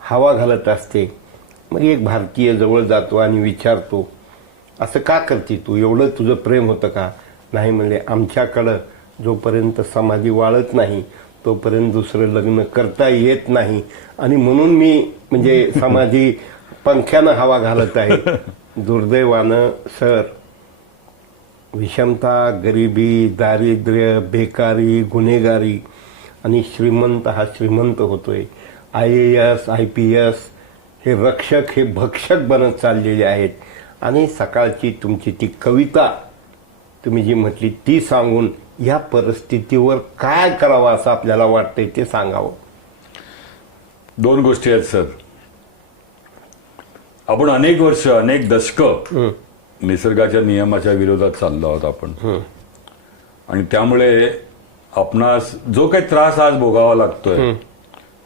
हवा घालत असते. मग एक भारतीय जवळ जातो आणि विचारतो, असं का करते तू, एवढं तुझं प्रेम होतं का? नाही म्हणले, आमच्याकडं जोपर्यंत समाधी वाळत नाही तोपर्यंत दुसरं लग्न करता येत नाही आणि म्हणून मी म्हणजे समाधी पंख्यानं हवा घालत आहे. दुर्दैवानं सर, विषमता, गरिबी, दारिद्र्य, बेकारी, गुन्हेगारी आणि श्रीमंत हा श्रीमंत होतोय. IAS, IPS हे रक्षक हे भक्षक बनत चाललेले आहेत. आणि सकाळची तुमची ती कविता तुम्ही जी म्हटली ती सांगून या परिस्थितीवर काय करावं असं आपल्याला वाटतंय ते सांगावं. दोन गोष्टी आहेत सर. आपण अनेक वर्ष, अनेक दशकं निसर्गाच्या नियमाच्या विरोधात चाललो आहोत आपण आणि त्यामुळे आपणास जो काही त्रास आज भोगावा लागतोय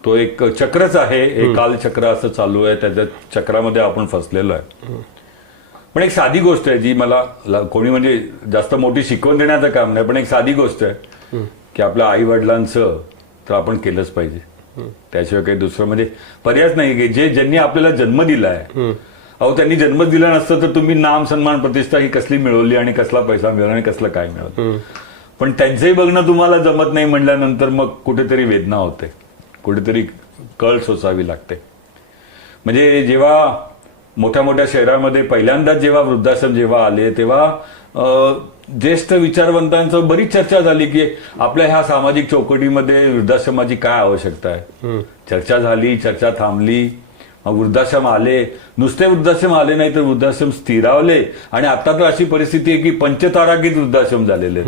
तो एक चक्रच आहे. हे कालचक्र असं चालू आहे, त्याच्या चक्रामध्ये आपण फसलेलो आहे. पण एक साधी गोष्ट आहे जी मला कोणी म्हणजे जास्त मोठी शिकवण देण्याचं काम नाही, पण एक साधी गोष्ट आहे की आपल्या आई वडिलांचं तर आपण केलंच पाहिजे. त्याशिवाय काही दुसरं म्हणजे पर्यायच नाही की ज्यांनी आपल्याला जन्म दिलाय, अहो त्यांनी जन्म दिला नसतं तर तुम्ही नाम सन्मान प्रतिष्ठा ही कसली मिळवली आणि कसला पैसा मिळवला आणि कसलं काय मिळवलं. पण त्यांचंही बघणं तुम्हाला जमत नाही म्हणल्यानंतर मग कुठेतरी वेदना होते, कुठेतरी कळ सोसावी लागते. म्हणजे जेव्हा मोठ्या मोठ्या शहरामध्ये पहिल्यांदाच जेव्हा वृद्धाश्रम जेव्हा आले तेव्हा ज्येष्ठ विचारवंतांचं बरीच चर्चा झाली की आपल्या ह्या सामाजिक चौकटीमध्ये वृद्धाश्रमाची काय आवश्यकता आहे. चर्चा झाली, चर्चा थांबली, मग वृद्धाश्रम आले. नुसते वृद्धाश्रम आले नाही तर वृद्धाश्रम स्थिरावले आणि आता तर अशी परिस्थिती आहे की पंचतारागीत वृद्धाश्रम झालेले.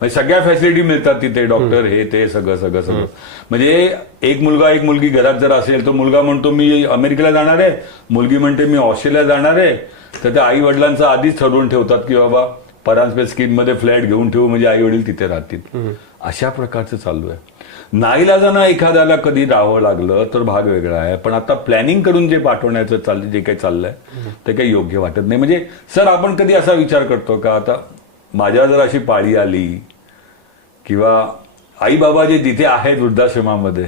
म्हणजे सगळ्या फॅसिलिटी मिळतात तिथे, डॉक्टर हे ते सगळं सगळं सगळं. म्हणजे एक मुलगा एक मुलगी घरात जर असेल तर मुलगा म्हणतो मी अमेरिकेला जाणार आहे, मुलगी म्हणते मी ऑस्ट्रेलियाला जाणार आहे, तर त्या आई वडिलांचं आधीच ठरवून ठेवतात की बाबा परांजपे स्कीममध्ये फ्लॅट घेऊन ठेवू म्हणजे आई वडील तिथे राहतील. अशा प्रकारचं चालू आहे. नाईलाजानं एखाद्याला कधी राहावं लागलं तर भाग वेगळा आहे, पण आता प्लॅनिंग करून जे पाठवण्याचं चाललं जे काही चाललंय ते काही योग्य वाटत नाही. म्हणजे सर आपण कधी असा विचार करतो का आता माझ्या जर अशी पाळी आली किंवा आई बाबा जे तिथे आहेत वृद्धाश्रमामध्ये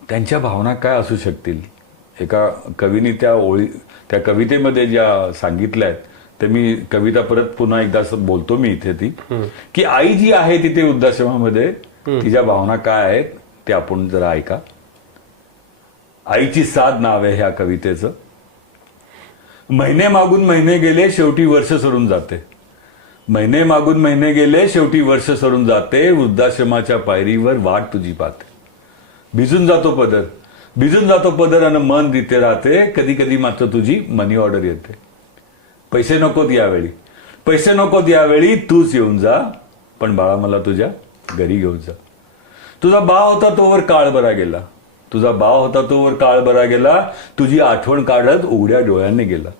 त्यांच्या भावना काय असू शकतील. एका कवीने त्या कवितेमध्ये ज्या सांगितल्या आहेत ते मी कविता परत पुन्हा एकदा बोलतो मी इथे ती की आई जी आहे तिथे वृद्धाश्रमामध्ये तिच्या भावना काय आहेत ते आपण जरा ऐका. आईची साथ नाव आहे ह्या कवितेचं. महिने मागून महिने गेले शेवटी वर्ष सरून जाते, महिने मागून महिने गेले शेवटी वर्ष सरून जाते, वृद्धाश्रमाच्या पायरीवर वाट तुझी पाहते. भिजून जातो पदर, भिजून जातो पदर आणि मन तिथे राहते, कधी कधी मात्र तुझी मनी ऑर्डर येते. पैसे नकोत यावेळी, पैसे नकोत यावेळी, तूच येऊन जा, पण बाळा मला तुझ्या घरी घेऊन जा. तुझा भाव होता तोवर काळ बरा गेला, तुझा भाव होता तोवर काळ बरा गेला, तुझी आठवण काढत उघड्या डोळ्यांनी गेला.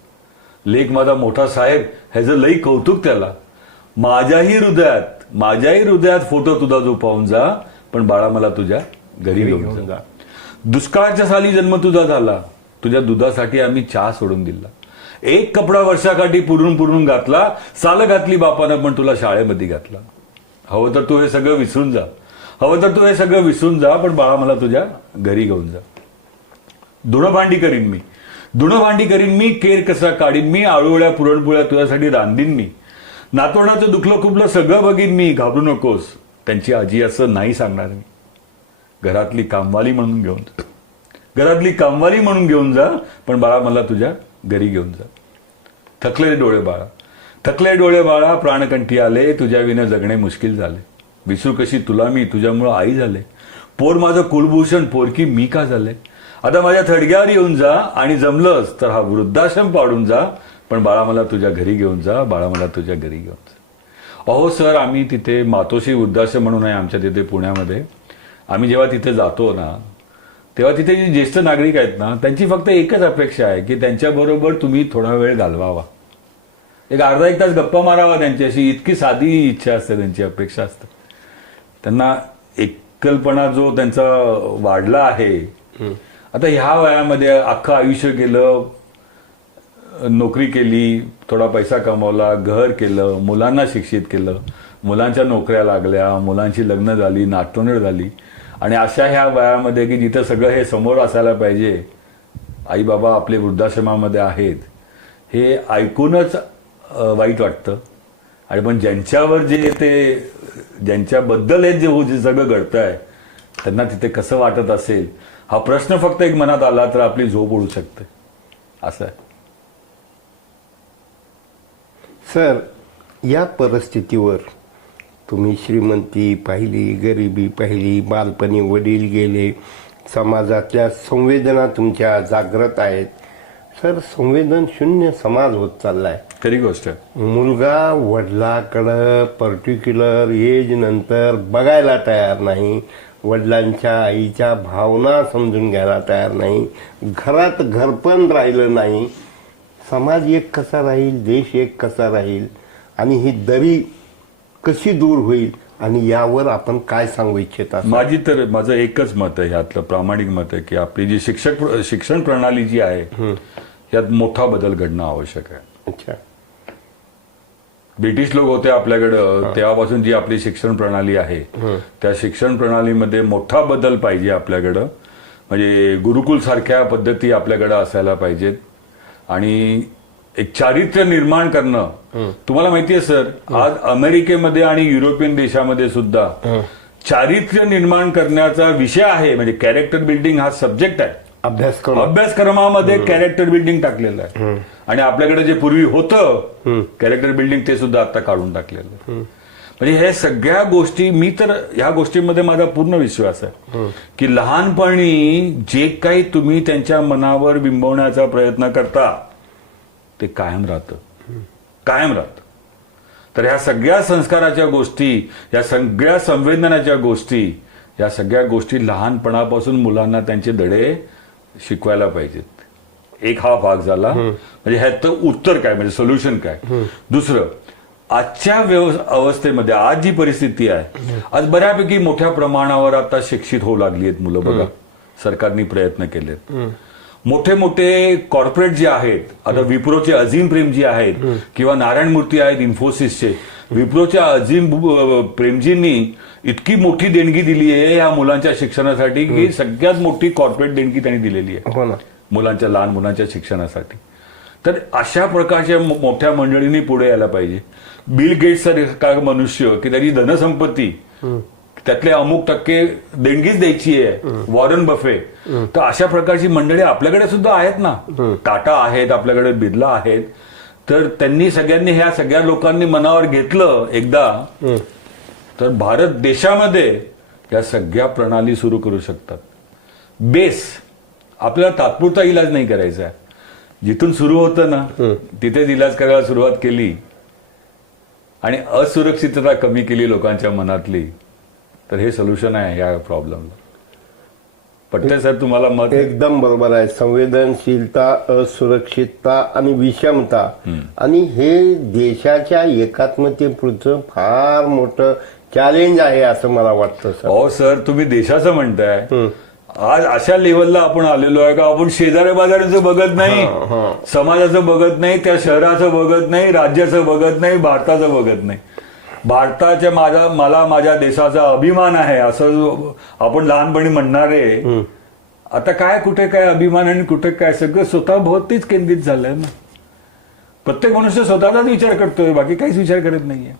लेख माझा मोठा साहेब ह्याचं लई कौतुक त्याला, माझ्याही हृदयात फोटो तुझा जो पाहून जा, पण बाळा मला तुझ्या घरी घेऊन जा. दुष्काळाच्या साली जन्म तुझा झाला, तुझ्या दुधासाठी आम्ही चहा सोडून दिला. एक कपडा वर्षाकाठी पुरून घातला, साल घातली बापानं पण तुला शाळेमध्ये घातला. हवं तर तू हे सगळं विसरून जा, हवं तर तू हे सगळं विसरून जा, पण बाळा मला तुझ्या घरी घेऊन जा. धुणं भांडी करीन मी, केर कसा काढीन मी, आळूवळ्या पुरणपोळ्या तुझ्यासाठी रांधीन मी. नातवंडाचं दुखलं खुपलं सगळं बघीन मी, घाबरू नकोस त्यांची आजी असं नाही सांगणार मी. घरातली कामवाली म्हणून घेऊन जा, पण बाळा मला तुझ्या घरी घेऊन जा. थकलेले डोळे बाळा, थकले डोळे बाळा प्राणकंठी आले, तुझ्या विना जगणे मुश्किल झाले. विसरू कशी तुला मी, तुझ्यामुळं आई झाले. पोर माझं कुलभूषण, पोरकी मी का झाले. आता माझ्या थडग्यावर येऊन जा आणि जमलंच तर हा वृद्धाश्रम पाडून जा, पण बाळा मला तुझ्या घरी घेऊन जा, बाळा मला तुझ्या घरी घेऊन जा. अहो सर, आम्ही तिथे मातोश्री वृद्धाश्रम म्हणून आहे आमच्या तिथे पुण्यामध्ये. आम्ही जेव्हा तिथे जातो ना, तेव्हा तिथे जे ज्येष्ठ नागरिक आहेत ना, त्यांची फक्त एकच अपेक्षा आहे की त्यांच्याबरोबर तुम्ही थोडा वेळ घालवावा, एक अर्धा एक तास गप्पा मारावा त्यांच्याशी. इतकी साधी इच्छा असते, त्यांची अपेक्षा असते. त्यांना एकलपणा जो त्यांचा वाढला आहे, आता ह्या वयामध्ये अख्खं आयुष्य केलं, नोकरी केली, थोडा पैसा कमावला, घर केलं, मुलांना शिक्षित केलं, मुलांच्या नोकऱ्या लागल्या, मुलांची लग्न झाली, नातवंड झाली, आणि अशा ह्या वयामध्ये की जिथं सगळं हे समोर असायला पाहिजे, आई बाबा आपले वृद्धाश्रमामध्ये आहेत, हे ऐकूनच वाईट वाटतं. आणि पण ज्यांच्यावर जे ते ज्यांच्याबद्दल हे जे सगळं घडतं आहे, त्यांना तिथे कसं वाटत असेल, हा प्रश्न फक्त एक मनात आला तर आपली झोप उडू शकते. असं आहे सर. या परिस्थितीवर तुम्ही श्रीमंती पाहिली, गरिबी पाहिली, बालपणी वडील गेले, समाजातल्या संवेदना तुमच्या जागृत आहेत. सर, संवेदन शून्य समाज होत चाललाय. खरी गोष्ट आहे. मुलगा वडिलाकडं पर्टिक्युलर एज नंतर बघायला तयार नाही, वडिलांच्या आईच्या भावना समजून घ्यायला तयार नाही, घरात घरपण राहिलं नाही. समाज एक कसा राहील, देश एक कसा राहील, आणि ही दरी कशी दूर होईल, आणि यावर आपण काय सांगू इच्छिता? माझं एकच मत आहे, यातलं प्रामाणिक मत आहे की आपली जी शिक्षण प्रणाली जी आहे, यात मोठा बदल घडणं आवश्यक आहे. अच्छा. ब्रिटिश लोक होते आपल्याकडं, तेव्हापासून जी आपली शिक्षण प्रणाली आहे, त्या शिक्षण प्रणालीमध्ये मोठा बदल पाहिजे आपल्याकडं. म्हणजे गुरुकुल सारख्या पद्धती आपल्याकडं असायला पाहिजेत. आणि एक चारित्र्य निर्माण करणं. तुम्हाला माहिती आहे सर, आज अमेरिकेमध्ये आणि युरोपियन देशामध्ये सुद्धा चारित्र्य निर्माण करण्याचा विषय आहे. म्हणजे कॅरेक्टर बिल्डिंग हा सब्जेक्ट आहे. अभ्यासक्रमामध्ये कॅरेक्टर बिल्डिंग टाकलेलं आहे. आणि आपल्याकडे जे पूर्वी होतं कॅरेक्टर बिल्डिंग, ते सुद्धा आता काढून टाकलेलं आहे. म्हणजे हे सगळ्या गोष्टी, मी तर ह्या गोष्टींमध्ये माझा पूर्ण विश्वास आहे की लहानपणी जे काही तुम्ही त्यांच्या मनावर बिंबवण्याचा प्रयत्न करता, ते कायम राहतं, कायम राहतं. तर ह्या सगळ्या संस्काराच्या गोष्टी, या सगळ्या संवेदनाच्या गोष्टी, या सगळ्या गोष्टी लहानपणापासून मुलांना त्यांचे धडे शिकवायला पाहिजेत. एक हा भाग झाला. म्हणजे ह्याचं उत्तर काय, म्हणजे सोल्युशन काय. दुसरं, आजच्या अवस्थेमध्ये आज जी परिस्थिती आहे, आज बऱ्यापैकी मोठ्या प्रमाणावर आता शिक्षित होऊ लागली आहेत मुलं. बघा, सरकारने प्रयत्न केलेत. मोठे मोठे कॉर्पोरेट जे आहेत, आता विप्रोचे अझीम प्रेम जी आहेत, किंवा नारायण मूर्ती आहेत इन्फोसिसचे, विप्रोच्या अझीम प्रेमजींनी इतकी मोठी देणगी दिली आहे या मुलांच्या शिक्षणासाठी की सगळ्यात मोठी कॉर्पोरेट देणगी त्यांनी दिलेली आहे मुलांच्या, लहान मुलांच्या शिक्षणासाठी. तर अशा प्रकारच्या मोठ्या मंडळींनी पुढे यायला पाहिजे. बिल गेट्स सारखा मनुष्य की त्याची धनसंपत्ती, त्यातले अमुक टक्के देणगीच द्यायची आहे, वॉरन बफे. तर अशा प्रकारची मंडळी आपल्याकडे सुद्धा आहेत ना. टाटा आहेत आपल्याकडे, बिर्ला आहेत. तर त्यांनी सगळ्यांनी, ह्या सगळ्या लोकांनी मनावर घेतलं एकदा, तर भारत देशामध्ये या सगळ्या प्रणाली सुरू करू शकतात. बेस आपल्याला तात्पुरता इलाज नाही करायचा आहे. जिथून सुरू होतं ना, तिथेच इलाज करायला सुरुवात केली आणि असुरक्षितता कमी केली लोकांच्या मनातली, तर हे सोल्युशन आहे या प्रॉब्लेमला. पटतंय सर तुम्हाला मत? एकदम बरोबर आहे. संवेदनशीलता, असुरक्षितता आणि विषमता, आणि हे देशाच्या एकात्मतेपुढचं फार मोठं चॅलेंज आहे असं मला वाटतं सर. हो सर, तुम्ही देशाचं म्हणताय. आज अशा लेवलला आपण आलेलो आहे का आपण शेजारी बाजाराचं बघत नाही, समाजाचं बघत नाही, त्या शहराचं बघत नाही, राज्याचं बघत नाही, भारताचं बघत नाही. भारताच्या मला माझ्या देशाचा अभिमान आहे असं आपण लहानपणी म्हणणारे, आता काय कुठे काय अभिमान आणि कुठे काय, सगळं स्वतः भोवतीच केंद्रित झालंय ना. प्रत्येक मनुष्य स्वतःचाच विचार करतोय, बाकी काहीच विचार करत नाहीये.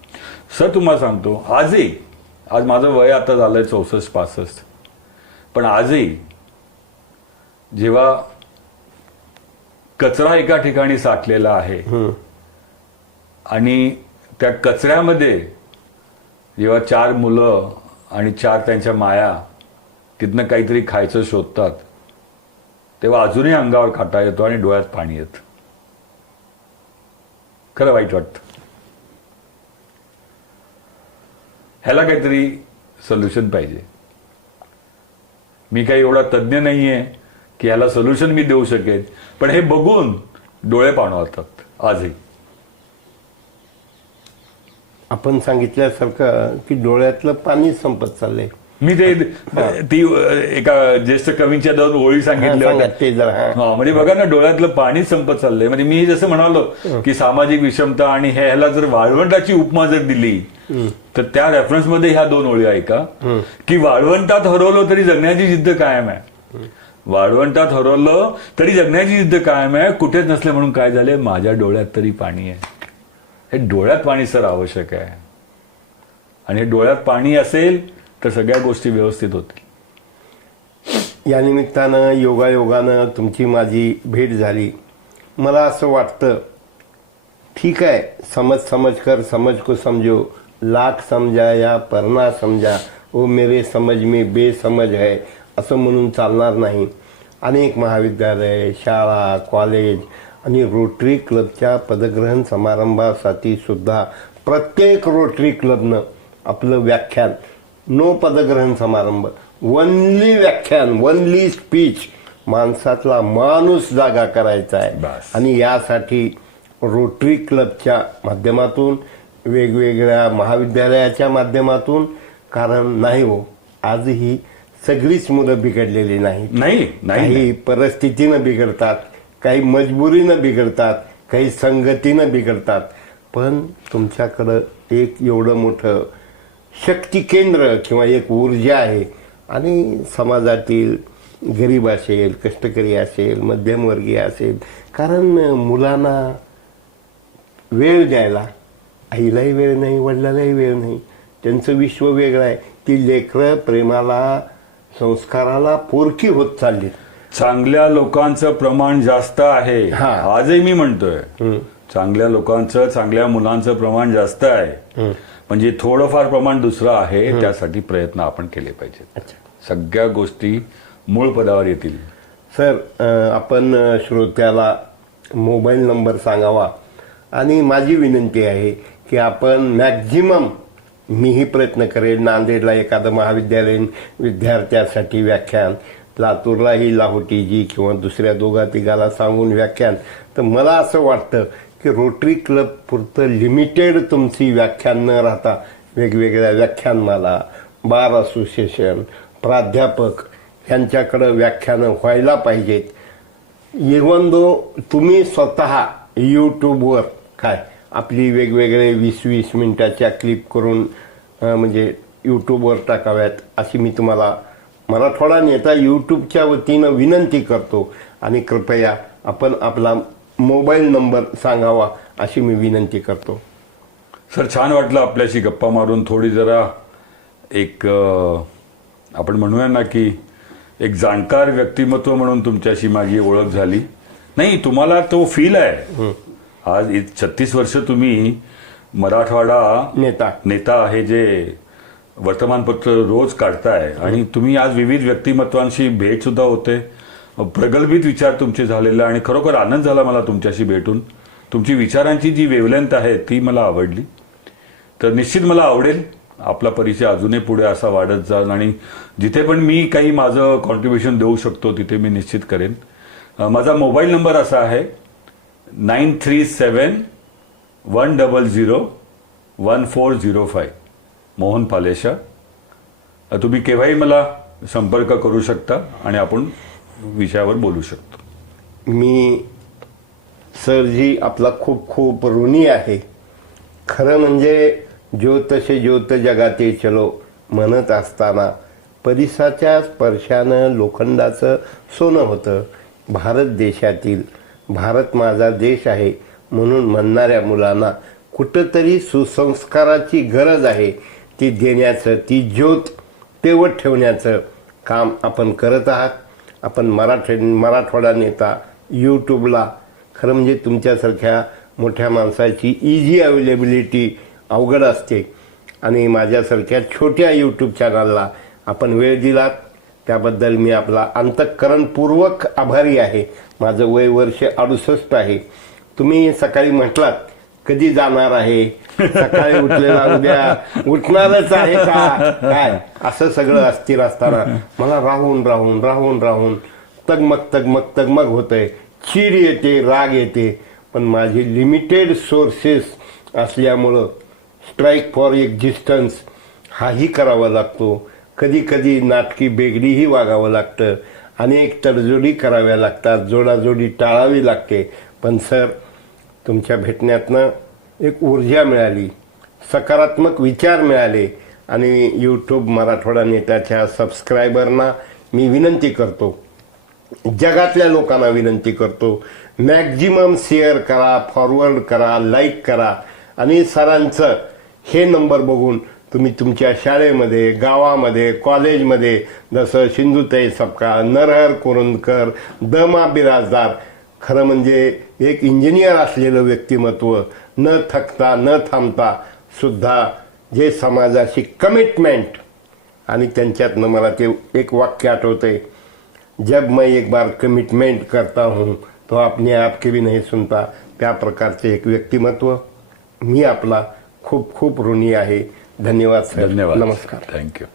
सर तुम्हाला सांगतो, आज माझं वय आता झालंय 64-65, पण आजही जेव्हा कचरा एका ठिकाणी साठलेला आहे आणि त्या कचऱ्यामध्ये जेव्हा 4 मुलं आणि 4 त्यांच्या माया तिथनं काहीतरी खायचं शोधतात तेव्हा अजूनही अंगावर काटा येतो आणि डोळ्यात पाणी येतं. खरं वाईट वाटतं. ह्याला काहीतरी सोल्युशन पाहिजे. मी काही एवढा तज्ज्ञ नाहीये की ह्याला सोल्युशन मी देऊ शकेन, पण हे बघून डोळे पाणवतात आजही. आपण सांगितल्यासारखं की डोळ्यातलं पाणी संपत चाललंय. मी ते ती एका ज्येष्ठ कवींच्या 2 ओळी सांगितल्या सांगा होत्या. ते जरा. हा, म्हणजे बघा ना, डोळ्यातलं पाणी संपत चाललंय. म्हणजे मी जसं म्हणालो की सामाजिक विषमता आणि ह्याला जर वाळवंटाची उपमा जर दिली तर त्या रेफरन्समध्ये ह्या 2 ओळी ऐका की वाळवंटात हरवलं तरी जगण्याची जिद्द कायम आहे. वाळवंटात हरवलं तरी जगण्याची जिद्द कायम आहे. कुठेच नसले म्हणून काय झाले, माझ्या डोळ्यात तरी पाणी आहे. हे डोळ्यात पाणी सर आवश्यक आहे. आणि हे डोळ्यात पाणी असेल तर सगळ्या गोष्टी व्यवस्थित होतील. या निमित्तानं योगायोगानं तुमची माझी भेट झाली. मला असं वाटतं, ठीक आहे, समझ कर समझ को समझो, लाख समजा या परना समजा, वो मेरे समझ में बेसमझ है असं म्हणून चालणार नाही. अनेक महाविद्यालय, शाळा, कॉलेज आणि रोटरी क्लबच्या पदग्रहण समारंभासाठी सुद्धा प्रत्येक रोटरी क्लबनं आपलं व्याख्यान, नो पदग्रहण समारंभ, वनली व्याख्यान, वनली स्पीच, माणसातला माणूस जागा करायचा आहे. बस. आणि यासाठी रोटरी क्लबच्या माध्यमातून, वेगवेगळ्या महाविद्यालयाच्या माध्यमातून, कारण नाही हो, आजही सगळीच मुलं बिघडलेली नाहीत. नाही काही परिस्थितीनं बिघडतात, काही मजबुरीनं बिघडतात, काही संगतीनं बिघडतात. पण तुमच्याकडं एक एवढं मोठं शक्ती केंद्र किंवा एक ऊर्जा आहे. आणि समाजातील गरीब असेल, कष्टकरी असेल, मध्यमवर्गीय असेल, कारण मुलांना वेळ द्यायला आईलाही वेळ नाही, वडिलालाही वेळ नाही. त्यांचं विश्व वेगळं आहे. ती लेकरं प्रेमाला, संस्काराला पोरकी होत चालली. चांगल्या लोकांचं प्रमाण जास्त आहे. हा. आजही मी म्हणतोय चांगल्या लोकांचं, चांगल्या मुलांचं प्रमाण जास्त आहे. म्हणजे थोडंफार प्रमाण दुसरं आहे. त्यासाठी प्रयत्न आपण केले पाहिजेत. सगळ्या गोष्टी मूळ पदावर येतील. सर, आपण श्रोत्याला मोबाईल नंबर सांगावा. आणि माझी विनंती आहे की आपण मॅक्झिमम, मीही प्रयत्न करेल, नांदेडला एखादं महाविद्यालयीन विद्यार्थ्यासाठी व्याख्यान, लातूरलाही लाहोटीजी किंवा दुसऱ्या 2-3 सांगून व्याख्यान. तर मला असं वाटतं की रोटरी क्लब पुरतं लिमिटेड तुमची व्याख्यान न राहता वेगवेगळ्या व्याख्यानमाला, बार असोसिएशन, प्राध्यापक यांच्याकडं व्याख्यानं व्हायला पाहिजेत. इव्हन दो तुम्ही स्वतः यूट्यूबवर काय आपली वेगवेगळे 20-20 मिनिटाच्या क्लिप करून म्हणजे यूट्यूबवर टाकाव्यात अशी मी तुम्हाला मराठवाडा नेता यूट्यूबच्या वतीनं विनंती करतो. आणि कृपया आपण आपला मोबाईल नंबर सांगावा अशी मी विनंती करतो. सर, छान वाटलं आपल्याशी गप्पा मारून. थोडी जरा एक आपण म्हणूया ना की एक जाणकार व्यक्तिमत्व म्हणून तुमच्याशी माझी ओळख झाली. नाही, तुम्हाला तो फील आहे. आज 36 वर्ष तुम्ही मराठवाडा नेता आहे जे वर्तमानपत्र रोज काढताय. आणि तुम्ही आज विविध व्यक्तिमत्वांशी भेट सुद्धा होते. प्रगल्भित विचार तुमचे झालेले. आणि खरोखर आनंद झाला मला तुमच्याशी भेटून. तुमची विचारांची जी वेवलेंथ आहे ती मला आवडली. तर निश्चित मला आवडेल आपला परिचय अजूनही पुढे असा वाढत जाईल. आणि जिथे पण मी काही माझं कॉन्ट्रीब्युशन देऊ शकतो तिथे मी निश्चित करेन. माझा मोबाईल नंबर असा आहे 9371001405. मोहन पालेशा. तुम्ही केव्हाही मला संपर्क करू शकता आणि आपण विषयावर बोलू शकतो. मी सरजी आपला खूप खूप ऋणी आहे. खरं म्हणजे ज्योत से ज्योत जगाते चलो म्हणत असताना परिसाच्या स्पर्शानं लोखंडाचं सोनं होतं. भारत देशातील, भारत माझा देश आहे म्हणून म्हणणाऱ्या मुलांना कुठंतरी सुसंस्काराची गरज आहे. ती देण्याचं, ती ज्योत तेवत ठेवण्याचं काम आपण करत आहात. आपण मराठवाडा नेता यूट्यूबला खरं म्हणजे तुमच्यासारख्या मोठ्या माणसाची इझी अवेलेबिलिटी अवघड असते आणि माझ्यासारख्या छोट्या यूट्यूब चॅनलला आपण वेळ दिलात त्याबद्दल मी आपला अंतःकरणपूर्वक आभारी आहे. माझं वय वर्ष 68 आहे. तुम्ही सकाळी म्हटलात कधी जाणार आहे, सकाळी उठलेला उद्या उठणारच आहे का काय, असं सगळं अस्थिर असताना मला राहून राहून राहून राहून तगमग होतंय, चीड येते, राग येते. पण माझी लिमिटेड सोर्सेस असल्यामुळं स्ट्राईक फॉर एक्झिस्टन्स हाही करावा लागतो. कधी कधी नाटकी बेगडीही वागावं लागतं, अनेक तडजोडी कराव्या लागतात, जोडाजोडी टाळावी लागते. पण सर, तुमच्या भेटण्यातनं एक ऊर्जा मिळाली, सकारात्मक विचार मिळाले आणि यूट्यूब मराठवाडा नेत्याच्या सबस्क्रायबरना मी विनंती करतो, जगातल्या लोकांना विनंती करतो, मॅक्झिमम शेअर करा, फॉरवर्ड करा, लाईक करा आणि सरांचं हे नंबर बघून तुम्ही तुमच्या शाळेमध्ये, गावामध्ये, कॉलेजमध्ये जसं सिंधुताई सपकाळ, नरहर कुरुंदकर, दमा बिराजदार, खरं म्हणजे एक इंजिनियर असलेलं व्यक्तिमत्व, न थकता न थांबता सुद्धा जे समाजाशी कमिटमेंट, आणि त्यांच्यातनं मला ते एक वाक्य आठवतंय, जब मैं एक बार कमिटमेंट करता हूँ तो अपने आप के भी नहीं सुनता. त्या प्रकारचे एक व्यक्तिमत्व. मी आपला खूप खूप ऋणी आहे. धन्यवाद सर. धन्यवाद. नमस्कार. थँक्यू.